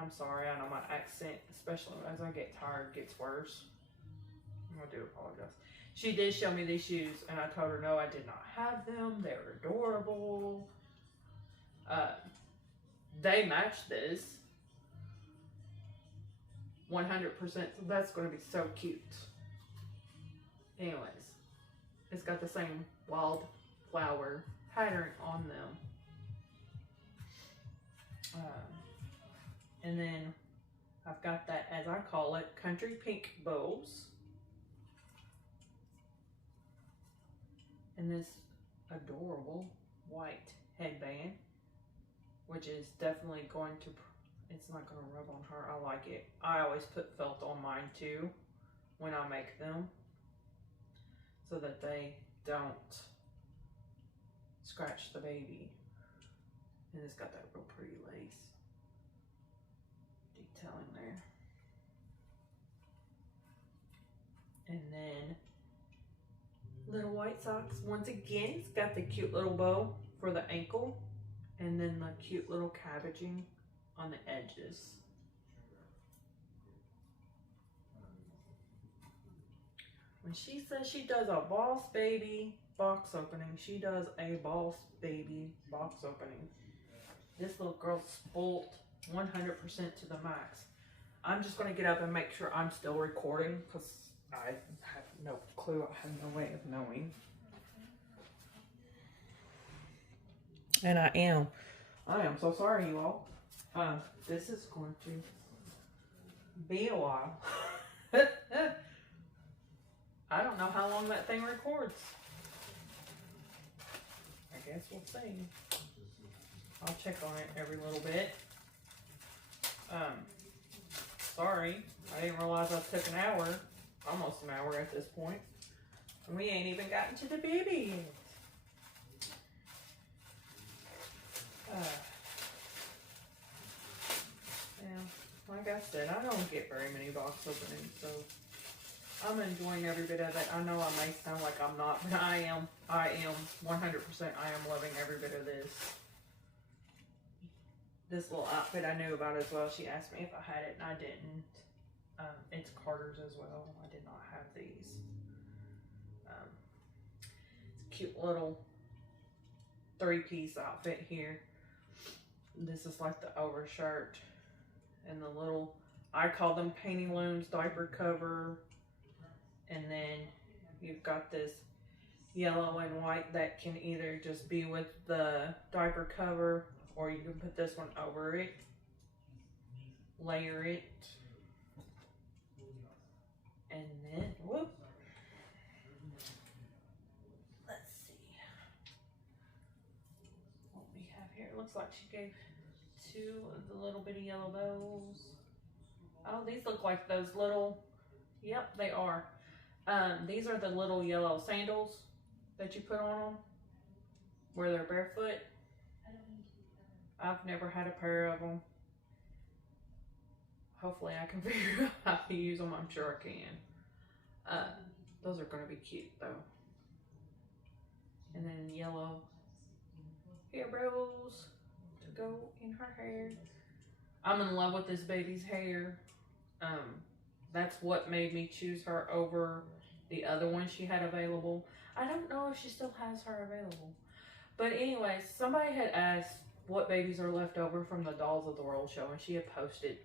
I'm sorry, I know my accent, especially as I get tired, gets worse. I do apologize. She did show me these shoes, and I told her no, I did not have them. They're adorable. They match this 100%, so that's going to be so cute. Anyways, it's got the same wildflower pattern on them. And then I've got that as I call it, country pink bows. And this adorable white headband, which is definitely going to, it's not going to rub on her. I like it. I always put felt on mine too when I make them, so that they don't scratch the baby. And it's got that real pretty lace detailing there. And then little white socks. Once again, it's got the cute little bow for the ankle, and then the cute little cabbaging on the edges. When she says she does a Boss Baby box opening, she does a Boss Baby box opening. This little girl's spoilt 100% to the max. I'm just going to get up and make sure I'm still recording, because I have no clue. I have no way of knowing. And I am so sorry, you all. This is going to be a while. I don't know how long that thing records. I guess we'll see. I'll check on it every little bit. Sorry, I didn't realize I took an hour, almost an hour at this point. And we ain't even gotten to the baby yet. Yeah, like I said, I don't get very many box openings, so I'm enjoying every bit of it. I know I may sound like I'm not, but I am 100%. I am loving every bit of this. This little outfit I knew about as well. She asked me if I had it, and I didn't. It's Carter's as well. I did not have these. It's a cute little 3-piece outfit here. This is like the overshirt and the little, I call them painting looms diaper cover. And then you've got this yellow and white that can either just be with the diaper cover, or you can put this one over it, layer it, and then, whoop. Let's see what we have here. It looks like she gave 2 of the little bitty yellow bows. Oh, these look like those little, yep, they are. These are the little yellow sandals that you put on them where they're barefoot. I've never had a pair of them. Hopefully I can figure out how to use them. I'm sure I can. Those are going to be cute though. And then yellow hair bows to go in her hair. I'm in love with this baby's hair. That's what made me choose her over the other one she had available. I don't know if she still has her available. But anyways, somebody had asked what babies are left over from the Dolls of the World show, and she had posted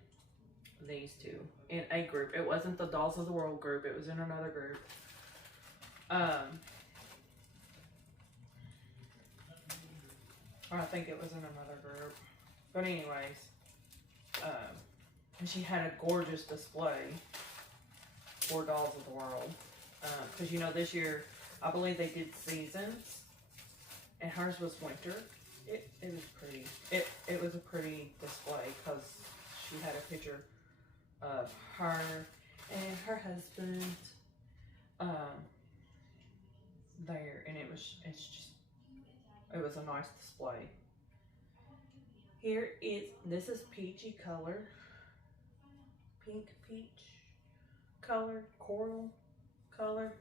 these 2 in a group. It wasn't the Dolls of the World group, it was in another group. Or I think it was in another group. But anyways, and she had a gorgeous display for Dolls of the World. Because you know, this year, I believe they did seasons, and hers was winter. It was pretty. It was a pretty display, because she had a picture of her and her husband there, and it was a nice display. This is peachy color, pink peach color, coral color.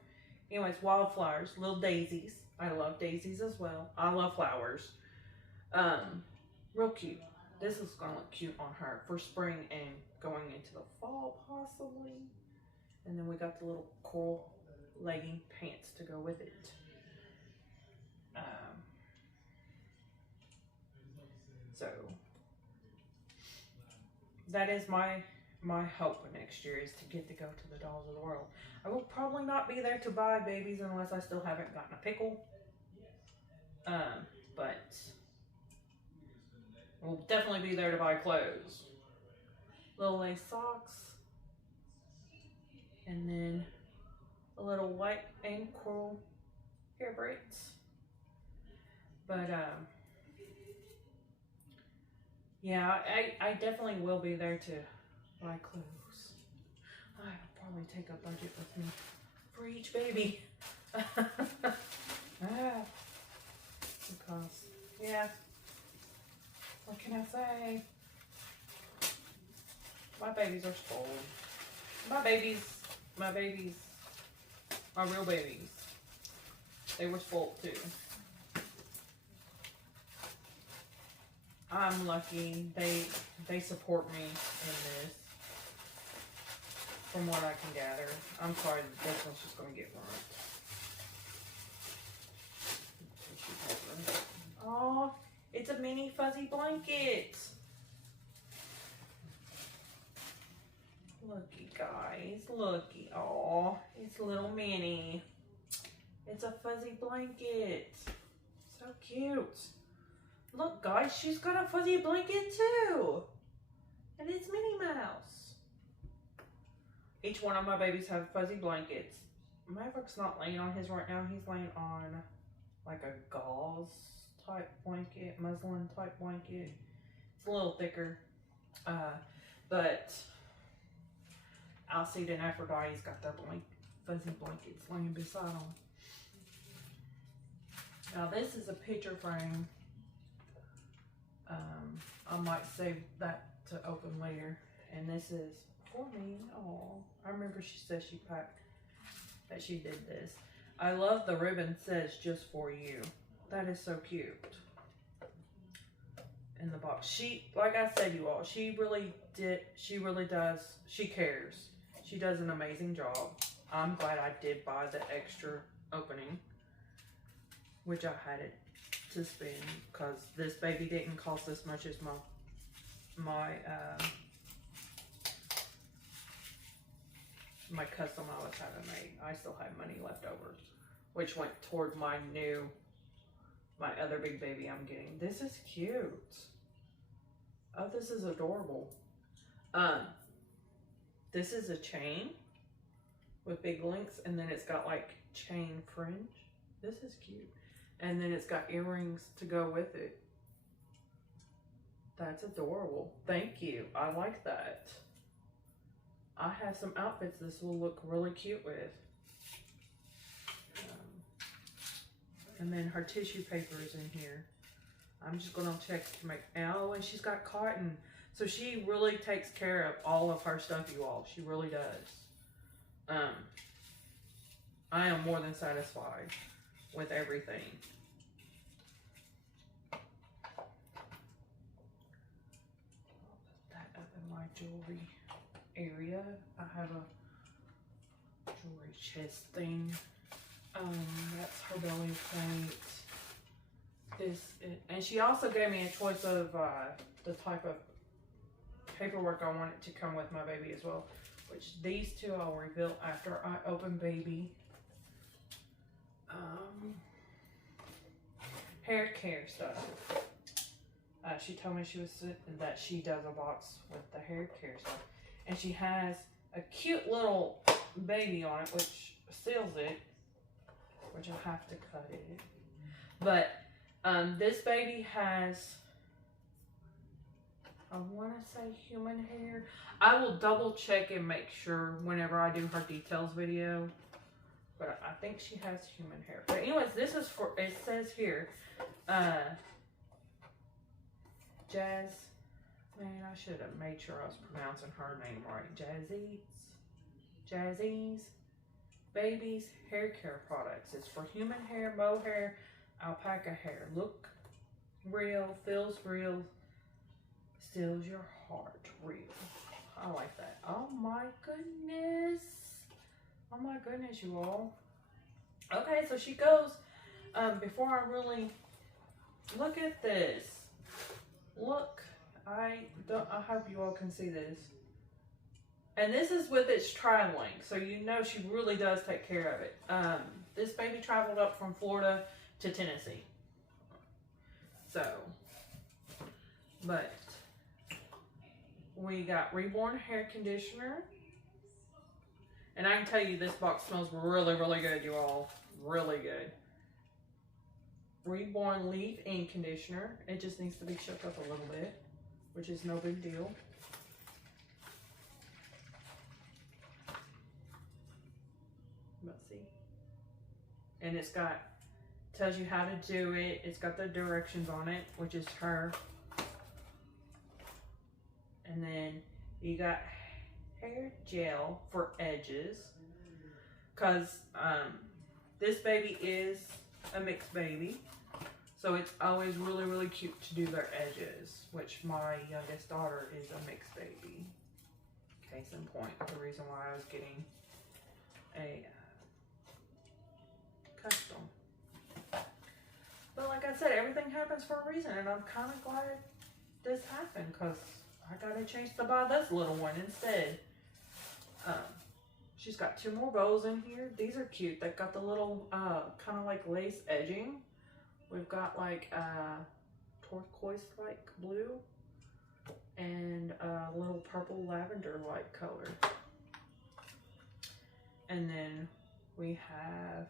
Anyways, wildflowers, little daisies. I love daisies as well. I love flowers. Real cute. This is gonna look cute on her for spring and going into the fall possibly. And then we got the little coral legging pants to go with it. So that is my hope next year, is to get to go to the Dolls of the World. I will probably not be there to buy babies unless I still haven't gotten a pickle. But we'll definitely be there to buy clothes. Little lace socks. And then a little white and coral hair braids. But yeah, I definitely will be there to buy clothes. I'll probably take a budget with me for each baby. Because, yeah, what can I say? My babies are spoiled. My babies are real babies. They were spoiled too. I'm lucky they support me in this, from what I can gather. I'm sorry, this one's just gonna get burnt. Oh, it's a mini fuzzy blanket. Looky, guys, looky. Oh, it's a little mini. It's a fuzzy blanket. So cute. Look, guys, she's got a fuzzy blanket too. And it's Minnie Mouse. Each one of my babies have fuzzy blankets. Maverick's not laying on his right now. He's laying on like a gauze type blanket, muslin type blanket. It's a little thicker. But Alcide and Aphrodite's got their fuzzy blankets laying beside them. Now this is a picture frame. I might save that to open later. And this is for me. Oh, I remember she said she packed that she did this. I love the ribbon says just for you. That is so cute. In the box. She, like I said, you all, she really does, she cares. She does an amazing job. I'm glad I did buy the extra opening, which I had it to spend, because this baby didn't cost as much as my custom I was having made. I still had money left over, which went toward my other big baby I'm getting. This is cute. Oh, this is adorable. This is a chain with big links, and then it's got like chain fringe. This is cute. And then it's got earrings to go with it. That's adorable. Thank you. I like that. I have some outfits this will look really cute with. And then her tissue paper is in here. I'm just going to check to make... Oh, and she's got cotton. So she really takes care of all of her stuff, you all. She really does. I am more than satisfied with everything. I'll put that up in my jewelry area. I have a jewelry chest thing. That's her belly plate. And she also gave me a choice of the type of paperwork I want it to come with my baby as well. Which these two I'll reveal after I open baby. Hair care stuff. She told me that she does a box with the hair care stuff. And she has a cute little baby on it, which seals it. Which I'll have to cut it. But this baby has, I want to say human hair. I will double check and make sure whenever I do her details video. But I think she has human hair. But anyways, this is for, it says here, Jazz, man, I should have made sure I was pronouncing her name right. Jazzy's Baby's hair care products. It's for human hair, mohair, alpaca hair. Look real, feels real, steals your heart real. I like that. Oh my goodness. Oh my goodness, you all. Okay, so she goes, before I really, look at this. Look, I hope you all can see this. And this is with its traveling, so you know she really does take care of it. This baby traveled up from Florida to Tennessee. So, but we got Reborn hair conditioner. And I can tell you this box smells really, really good, you all. Really good. Reborn leave-in conditioner. It just needs to be shook up a little bit, which is no big deal. Let's see. And it's got, tells you how to do it. It's got the directions on it, which is her. And then you got hair gel for edges. Because this baby is a mixed baby. So it's always really, really cute to do their edges, which my youngest daughter is a mixed baby. Case in point, the reason why I was getting a custom. But like I said, everything happens for a reason, and I'm kind of glad this happened because I got a chance to buy this little one instead. She's got 2 more bows in here. These are cute. They've got the little kind of like lace edging. We've got like turquoise-like blue and a little purple lavender-like color. And then we have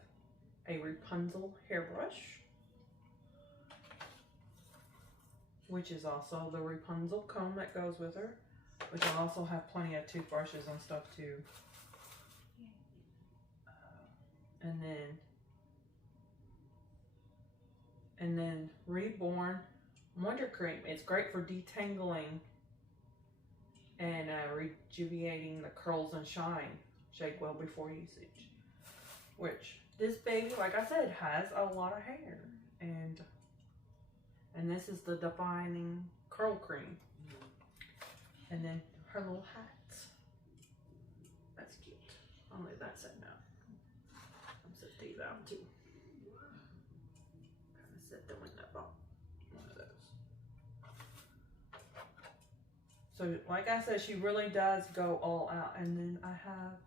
a Rapunzel hairbrush, which is also the Rapunzel comb that goes with her, which I also have plenty of toothbrushes and stuff too. And then Reborn Wonder Cream. It's great for detangling and rejuvenating the curls and shine. Shake well before usage. Which this baby, like I said, has a lot of hair. And this is the defining curl cream. And then her little hat. That's cute. I'll leave that set now. I'll set these out too. Kind of set them in that box. One of those. So like I said, she really does go all out. And then I have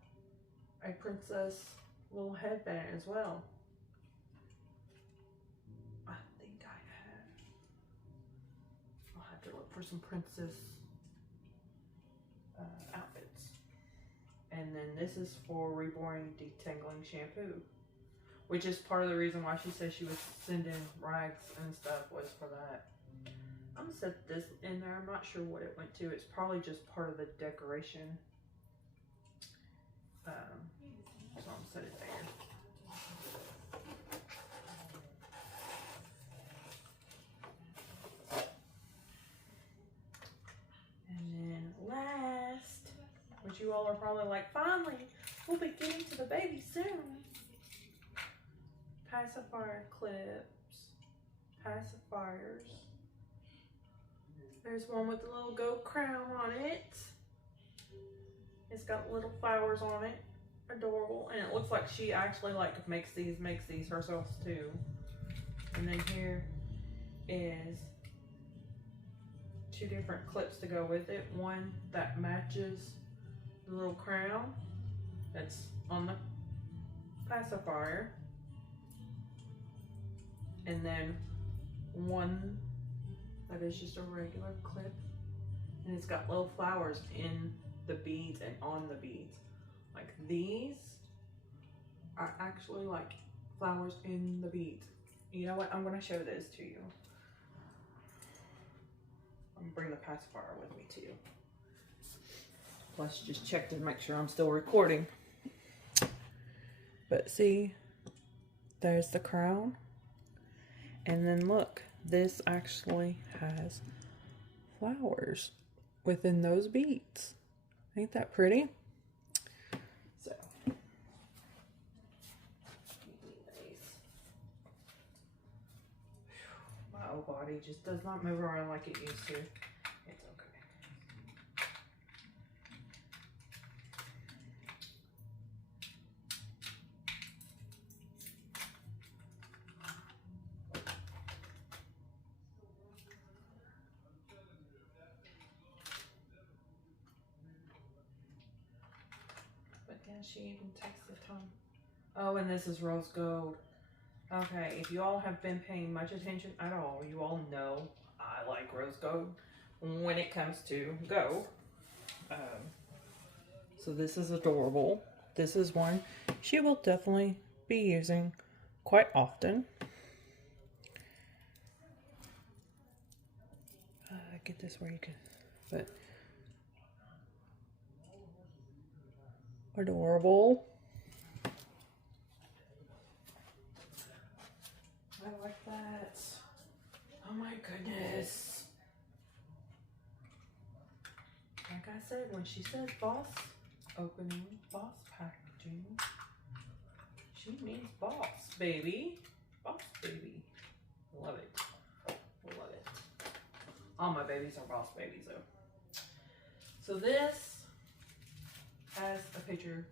a princess little headband as well. I think I'll have to look for some princess outfits. And then this is for Reborn Detangling Shampoo, which is part of the reason why she said she was sending rags and stuff was for that. I'm gonna set this in there. I'm not sure what it went to. It's probably just part of the decoration. So I'm gonna set it there. And then last, which you all are probably like, finally, we'll be getting to the baby soon. Pacifier clips, pacifiers. There's one with a little gold crown on it. It's got little flowers on it. Adorable. And it looks like she actually like makes these herself too. And then here is 2 different clips to go with it. One that matches the little crown that's on the pacifier. And then one that is just a regular clip. And it's got little flowers in the beads and on the beads. Like these are actually like flowers in the beads. You know what? I'm going to show this to you. I'm going to bring the pacifier with me too. Plus just check to make sure I'm still recording. But see, there's the crown. And then look, this actually has flowers within those beads. Ain't that pretty? So, my old body just does not move around like it used to. It's okay. She even takes the time. Oh, and this is rose gold. Okay, if you all have been paying much attention at all, you all know I like rose gold when it comes to gold. So this is adorable. this is one she will definitely be using quite often. Get this where you can, but adorable. I like that. Oh my goodness. Like I said, when she says boss opening, boss packaging, she means boss, baby. Boss, baby. Love it. Love it. All my babies are boss babies, though. So this has a picture.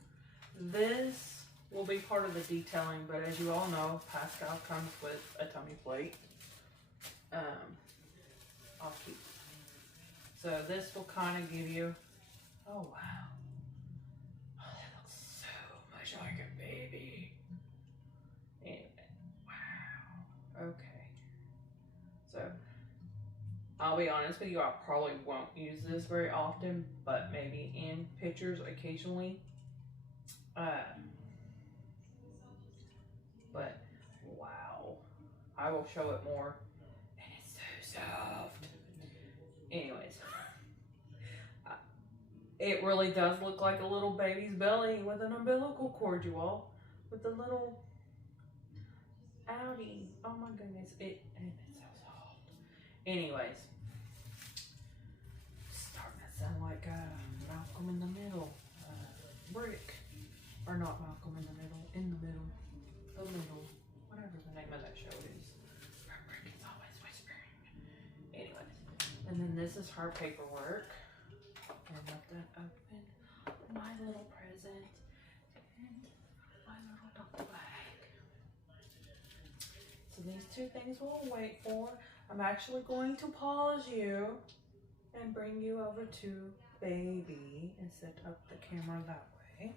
This will be part of the detailing, but as you all know, Pascal comes with a tummy plate. I'll keep. So this will kind of give you, oh wow. Oh, that looks so much like a baby. Anyway, wow. Okay. So, I'll be honest with you, I probably won't use this very often, but maybe in pictures occasionally. But wow, I will show it more, and it's so soft. Anyways, it really does look like a little baby's belly with an umbilical cord, you all, with a little outie. Oh my goodness, and it's so soft. Anyways, starting to sound like Malcolm in the Middle, Brick, or not Malcolm in the Middle, whatever the name of that show is. Brick is always whispering. Anyways, and then this is her paperwork. And let that open my little present and my little duffel bag. So these two things we'll wait for. I'm actually going to pause you and bring you over to baby and set up the camera that way.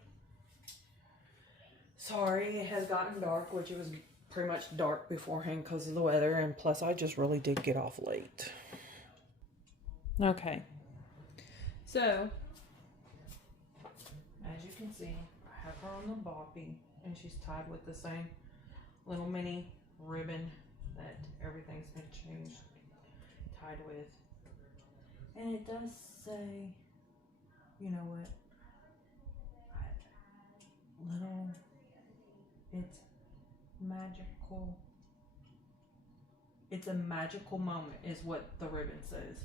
Sorry, it has gotten dark, which it was pretty much dark beforehand because of the weather, and plus I just really did get off late. Okay. So, as you can see, I have her on the boppy, and she's tied with the same little mini ribbon that everything's been changed, tied with. And it does say, you know what, it's magical. It's a magical moment is what the ribbon says.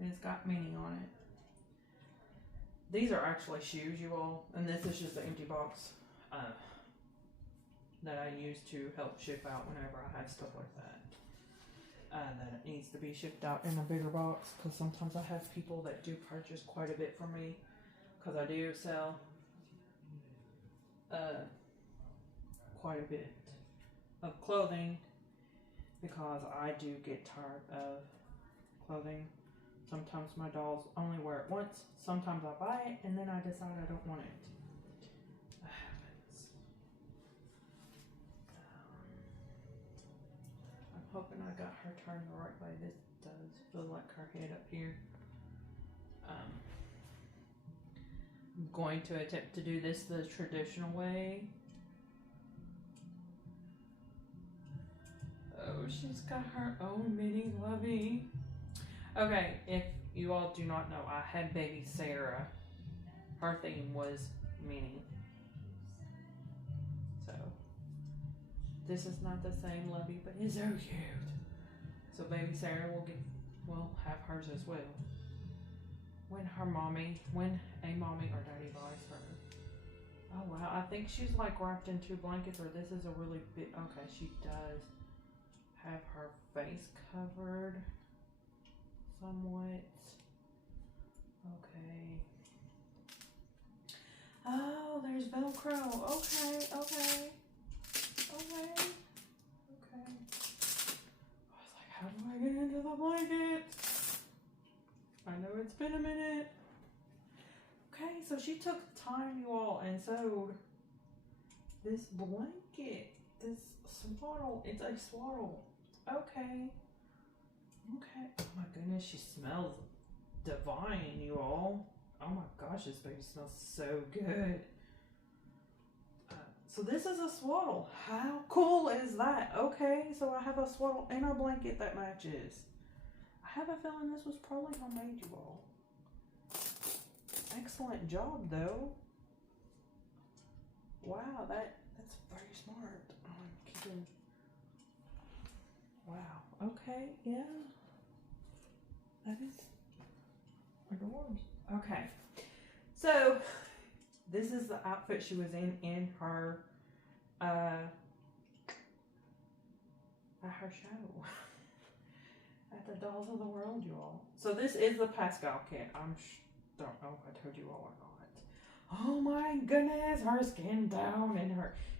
And it's got meaning on it. These are actually shoes, you all, and this is just the empty box that I use to help ship out whenever I have stuff like that. That it needs to be shipped out in a bigger box, because sometimes I have people that do purchase quite a bit from me, because I do sell quite a bit of clothing, because I do get tired of clothing. Sometimes my dolls only wear it once. Sometimes I buy it and then I decide I don't want it. That happens. I'm hoping I got her turned the right way. This does feel like her head up here. I'm going to attempt to do this the traditional way. Oh, she's got her own mini lovey. Okay, if you all do not know, I had baby Sarah. Her theme was Minnie. So, this is not the same lovey, but it's so cute. So baby Sarah will have hers as well. When a mommy or daddy buys her. Oh wow, I think she's like wrapped in 2 blankets, or this is a really big, okay, she does have her face covered somewhat. Okay. Oh, there's Velcro. Okay. I was like, how do I get into the blanket? I know it's been a minute. Okay, so she took time, you all, and sewed this blanket. This swaddle. It's a swaddle. Okay. Oh my goodness, she smells divine, you all. Oh my gosh, this baby smells so good. So this is a swaddle. How cool is that? Okay, so I have a swaddle and a blanket that matches. I have a feeling this was probably homemade, you all. Excellent job, though. Wow, that's very smart. I'm keeping. Wow. Okay. Yeah. That is adorable. Okay. So this is the outfit she was in her show at the Dolls of the World, you all. So this is the Pascal kit. Don't know if I told you all or not. Oh my goodness, her skin down and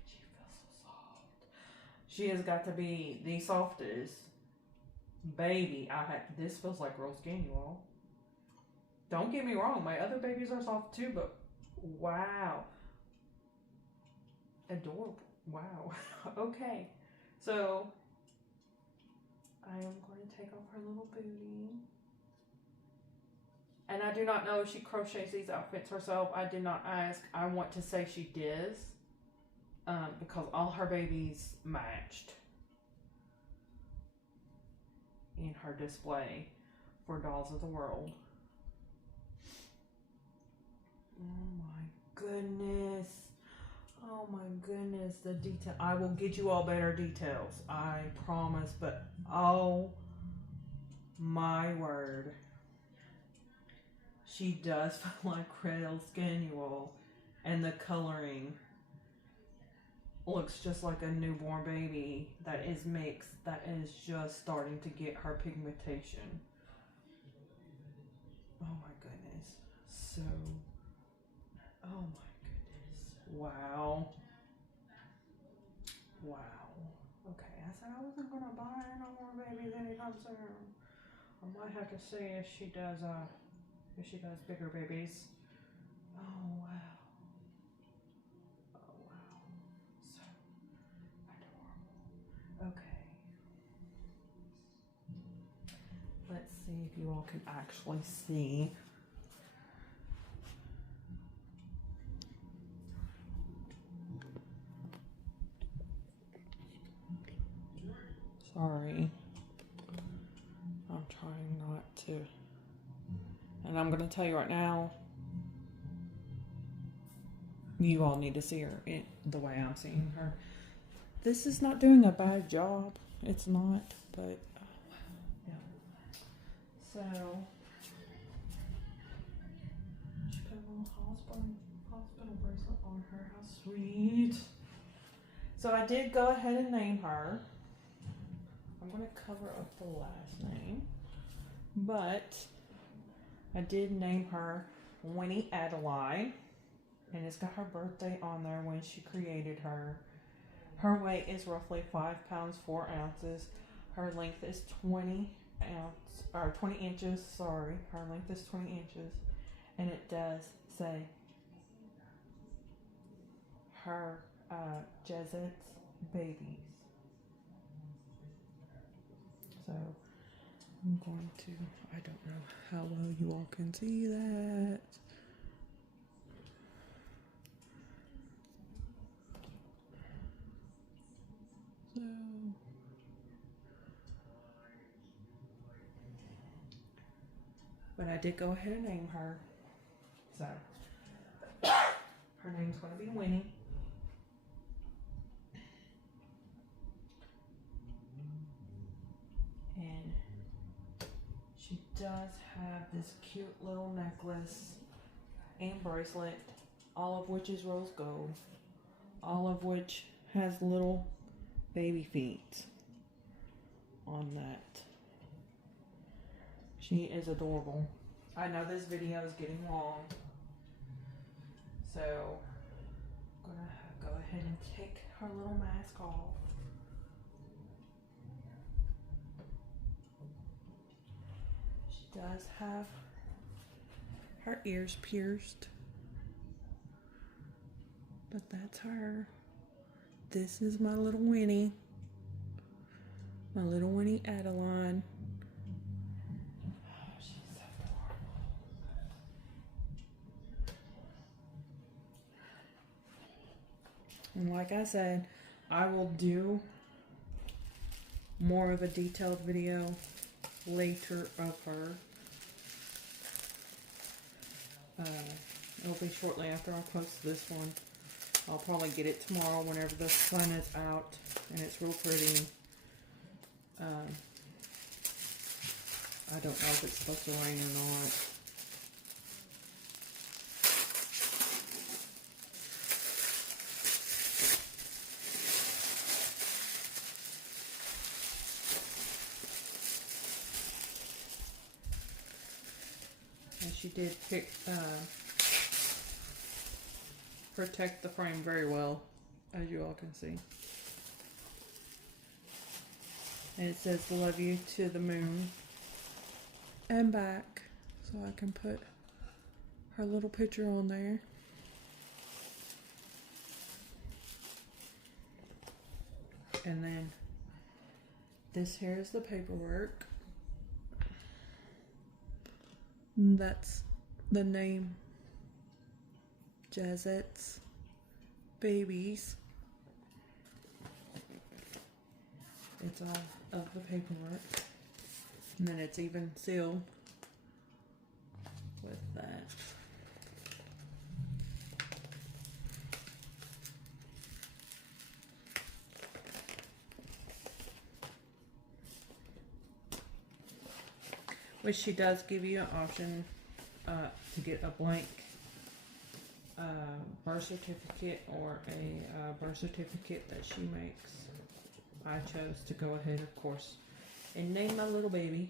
she feels so soft. She has got to be the softest baby I had. This feels like real skin, you all. Don't get me wrong, my other babies are soft too, but wow. Adorable. Wow. Okay. So I am going to take off her little booty. And I do not know if she crochets these outfits herself. I did not ask. I want to say she does. Because all her babies matched in her display for Dolls of the World. Oh my goodness. Oh my goodness, the detail. I will get you all better details, I promise, but oh my word. She does feel like real skin, you all. And the coloring looks just like a newborn baby that is mixed, that is just starting to get her pigmentation. Oh my goodness. So, oh my goodness. Wow. Wow. Okay, I said I wasn't gonna buy no more babies anytime soon. I might have to see if she does bigger babies. Oh wow. Oh wow. So adorable. Okay. Let's see if you all can actually see. Sorry. I'm trying not to. And I'm going to tell you right now, you all need to see her the way I'm seeing her. This is not doing a bad job. It's not, but yeah. So, she put a little hospital bracelet on her. How sweet. So I did go ahead and name her. I'm going to cover up the last name, but I did name her Winnie Adeline, and it's got her birthday on there when she created her. Her weight is roughly 5 pounds 4 ounces. Her length is 20 inches. Sorry, her length is 20 inches, and it does say her Jezet's babies. So I'm going to, I don't know how well you all can see that. So, but I did go ahead and name her. So, her name's going to be Winnie. And she does have this cute little necklace and bracelet, all of which is rose gold, all of which has little baby feet on that. She is adorable. I know this video is getting long, so I'm gonna go ahead and take her little mask off. She does have her ears pierced, but that's her. This is my little Winnie. My little Winnie Adeline. Oh, she's so adorable. And like I said, I will do more of a detailed video later of her. It'll be shortly after I post this one. I'll probably get it tomorrow whenever the sun is out and it's real pretty. I don't know if it's supposed to rain or not. And she did protect the frame very well, as you all can see. And it says love you to the moon and back, so I can put her little picture on there. And then this here is the paperwork. And that's the name, Jazette's Babies. It's all of the paperwork. And then it's even sealed with that. Which she does give you an option to get a blank birth certificate or a birth certificate that she makes. I chose to go ahead, of course, and name my little baby.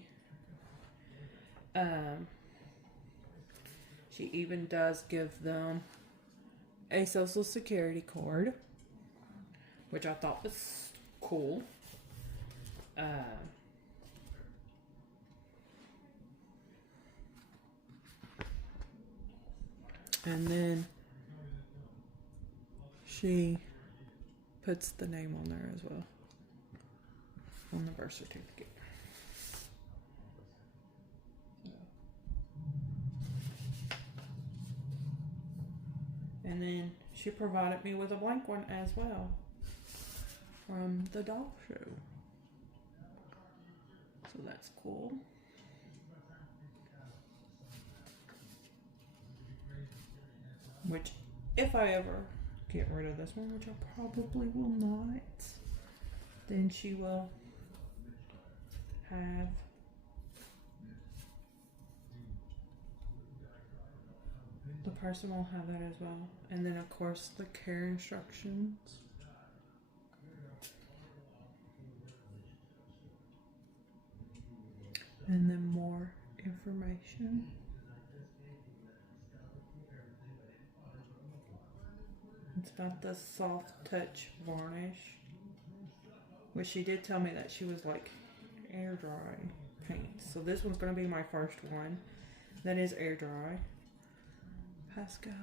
She even does give them a social security card, which I thought was cool. And then she puts the name on there as well, on the birth certificate. And then she provided me with a blank one as well from the doll show. So that's cool. Which, if I ever get rid of this one, which I probably will not, then she will have the person will have that as well. And then of course the care instructions. And then more information. It's about the soft touch varnish, which she did tell me that she was like air dry paint. So this one's going to be my first one that is air dry. Pascal.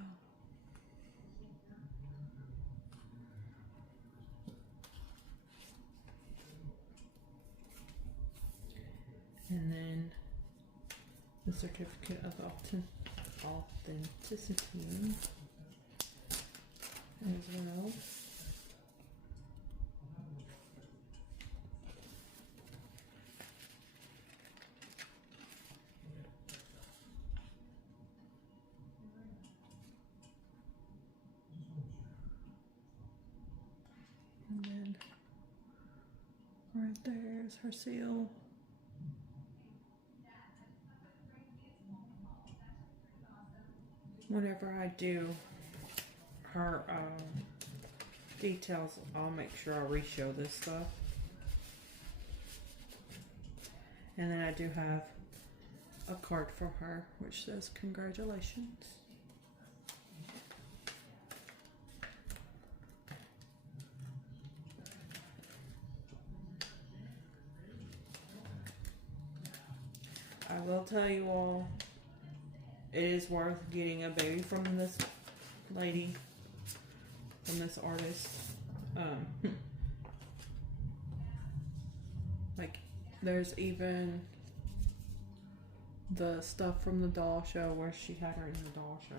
And then the certificate of authenticity as well. And then right there is her seal. Whenever I do her details, I'll make sure I re-show this stuff. And then I do have a card from her which says congratulations. I will tell you all, it is worth getting a baby from this lady, from this artist. Like, there's even the stuff from the doll show where she had her in the doll show.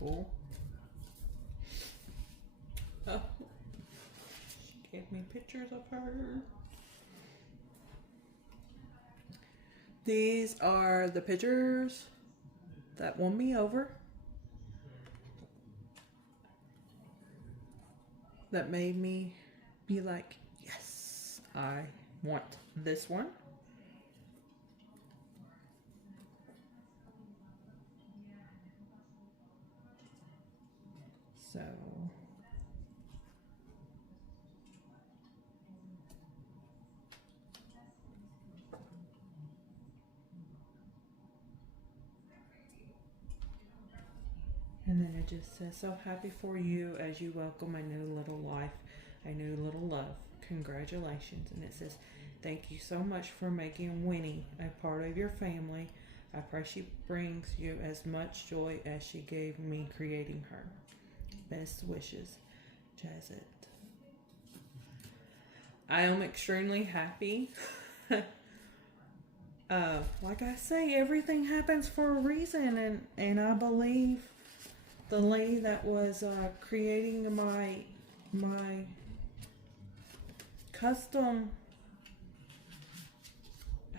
cool. Oh, she gave me pictures of her. These are the pictures that won me over. That made me be like, yes, I want this one. So and then it just says, so happy for you as you welcome a new little life, a new little love. Congratulations. And it says, thank you so much for making Winnie a part of your family. I pray she brings you as much joy as she gave me creating her. Best wishes, Jazet. I am extremely happy. Like I say, everything happens for a reason, and I believe the lady that was creating my custom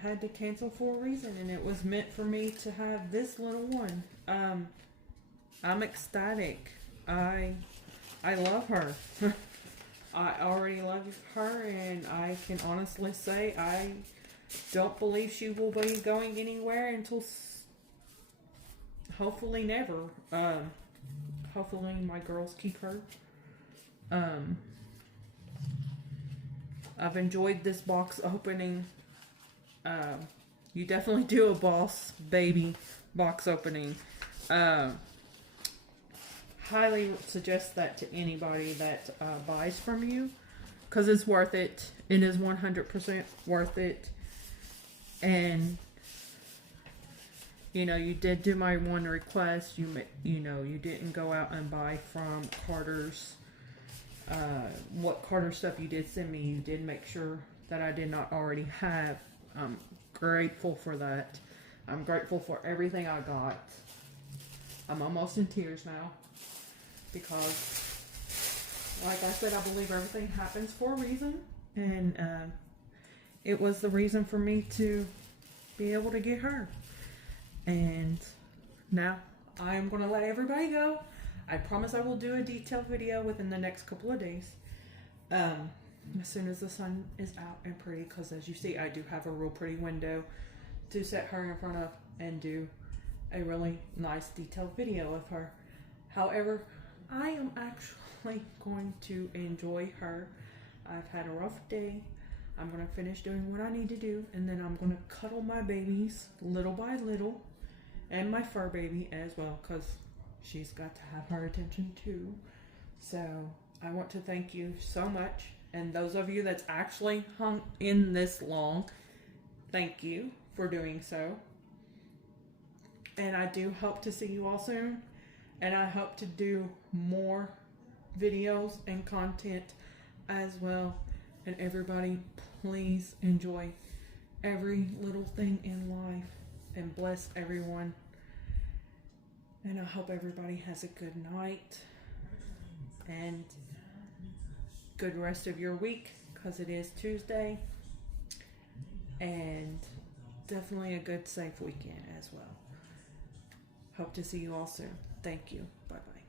had to cancel for a reason, and it was meant for me to have this little one. I'm ecstatic. I love her. I already love her, and I can honestly say I don't believe she will be going anywhere until hopefully never. Hopefully my girls keep her. I've enjoyed this box opening. You definitely do a Boss Baby box opening. Highly suggest that to anybody that buys from you, because it's worth it. It is 100% worth it. And you know, you did do my one request. You didn't go out and buy from Carter's. What Carter stuff you did send me, you did make sure that I did not already have. I'm grateful for that. I'm grateful for everything I got. I'm almost in tears now because, like I said, I believe everything happens for a reason, and it was the reason for me to be able to get her. And now I'm going to let everybody go. I promise I will do a detailed video within the next couple of days. As soon as the sun is out and pretty, because as you see, I do have a real pretty window to set her in front of and do a really nice detailed video of her. However, I am actually going to enjoy her. I've had a rough day. I'm going to finish doing what I need to do, and then I'm going to cuddle my babies little by little, and my fur baby as well, because she's got to have her attention too. So I want to thank you so much, and those of you that's actually hung in this long, thank you for doing so. And I do hope to see you all soon, and I hope to do more videos and content as well. And everybody, please enjoy every little thing in life and bless everyone. And I hope everybody has a good night and good rest of your week, because it is Tuesday, and definitely a good safe weekend as well. Hope to see you all soon. Thank you. Bye bye.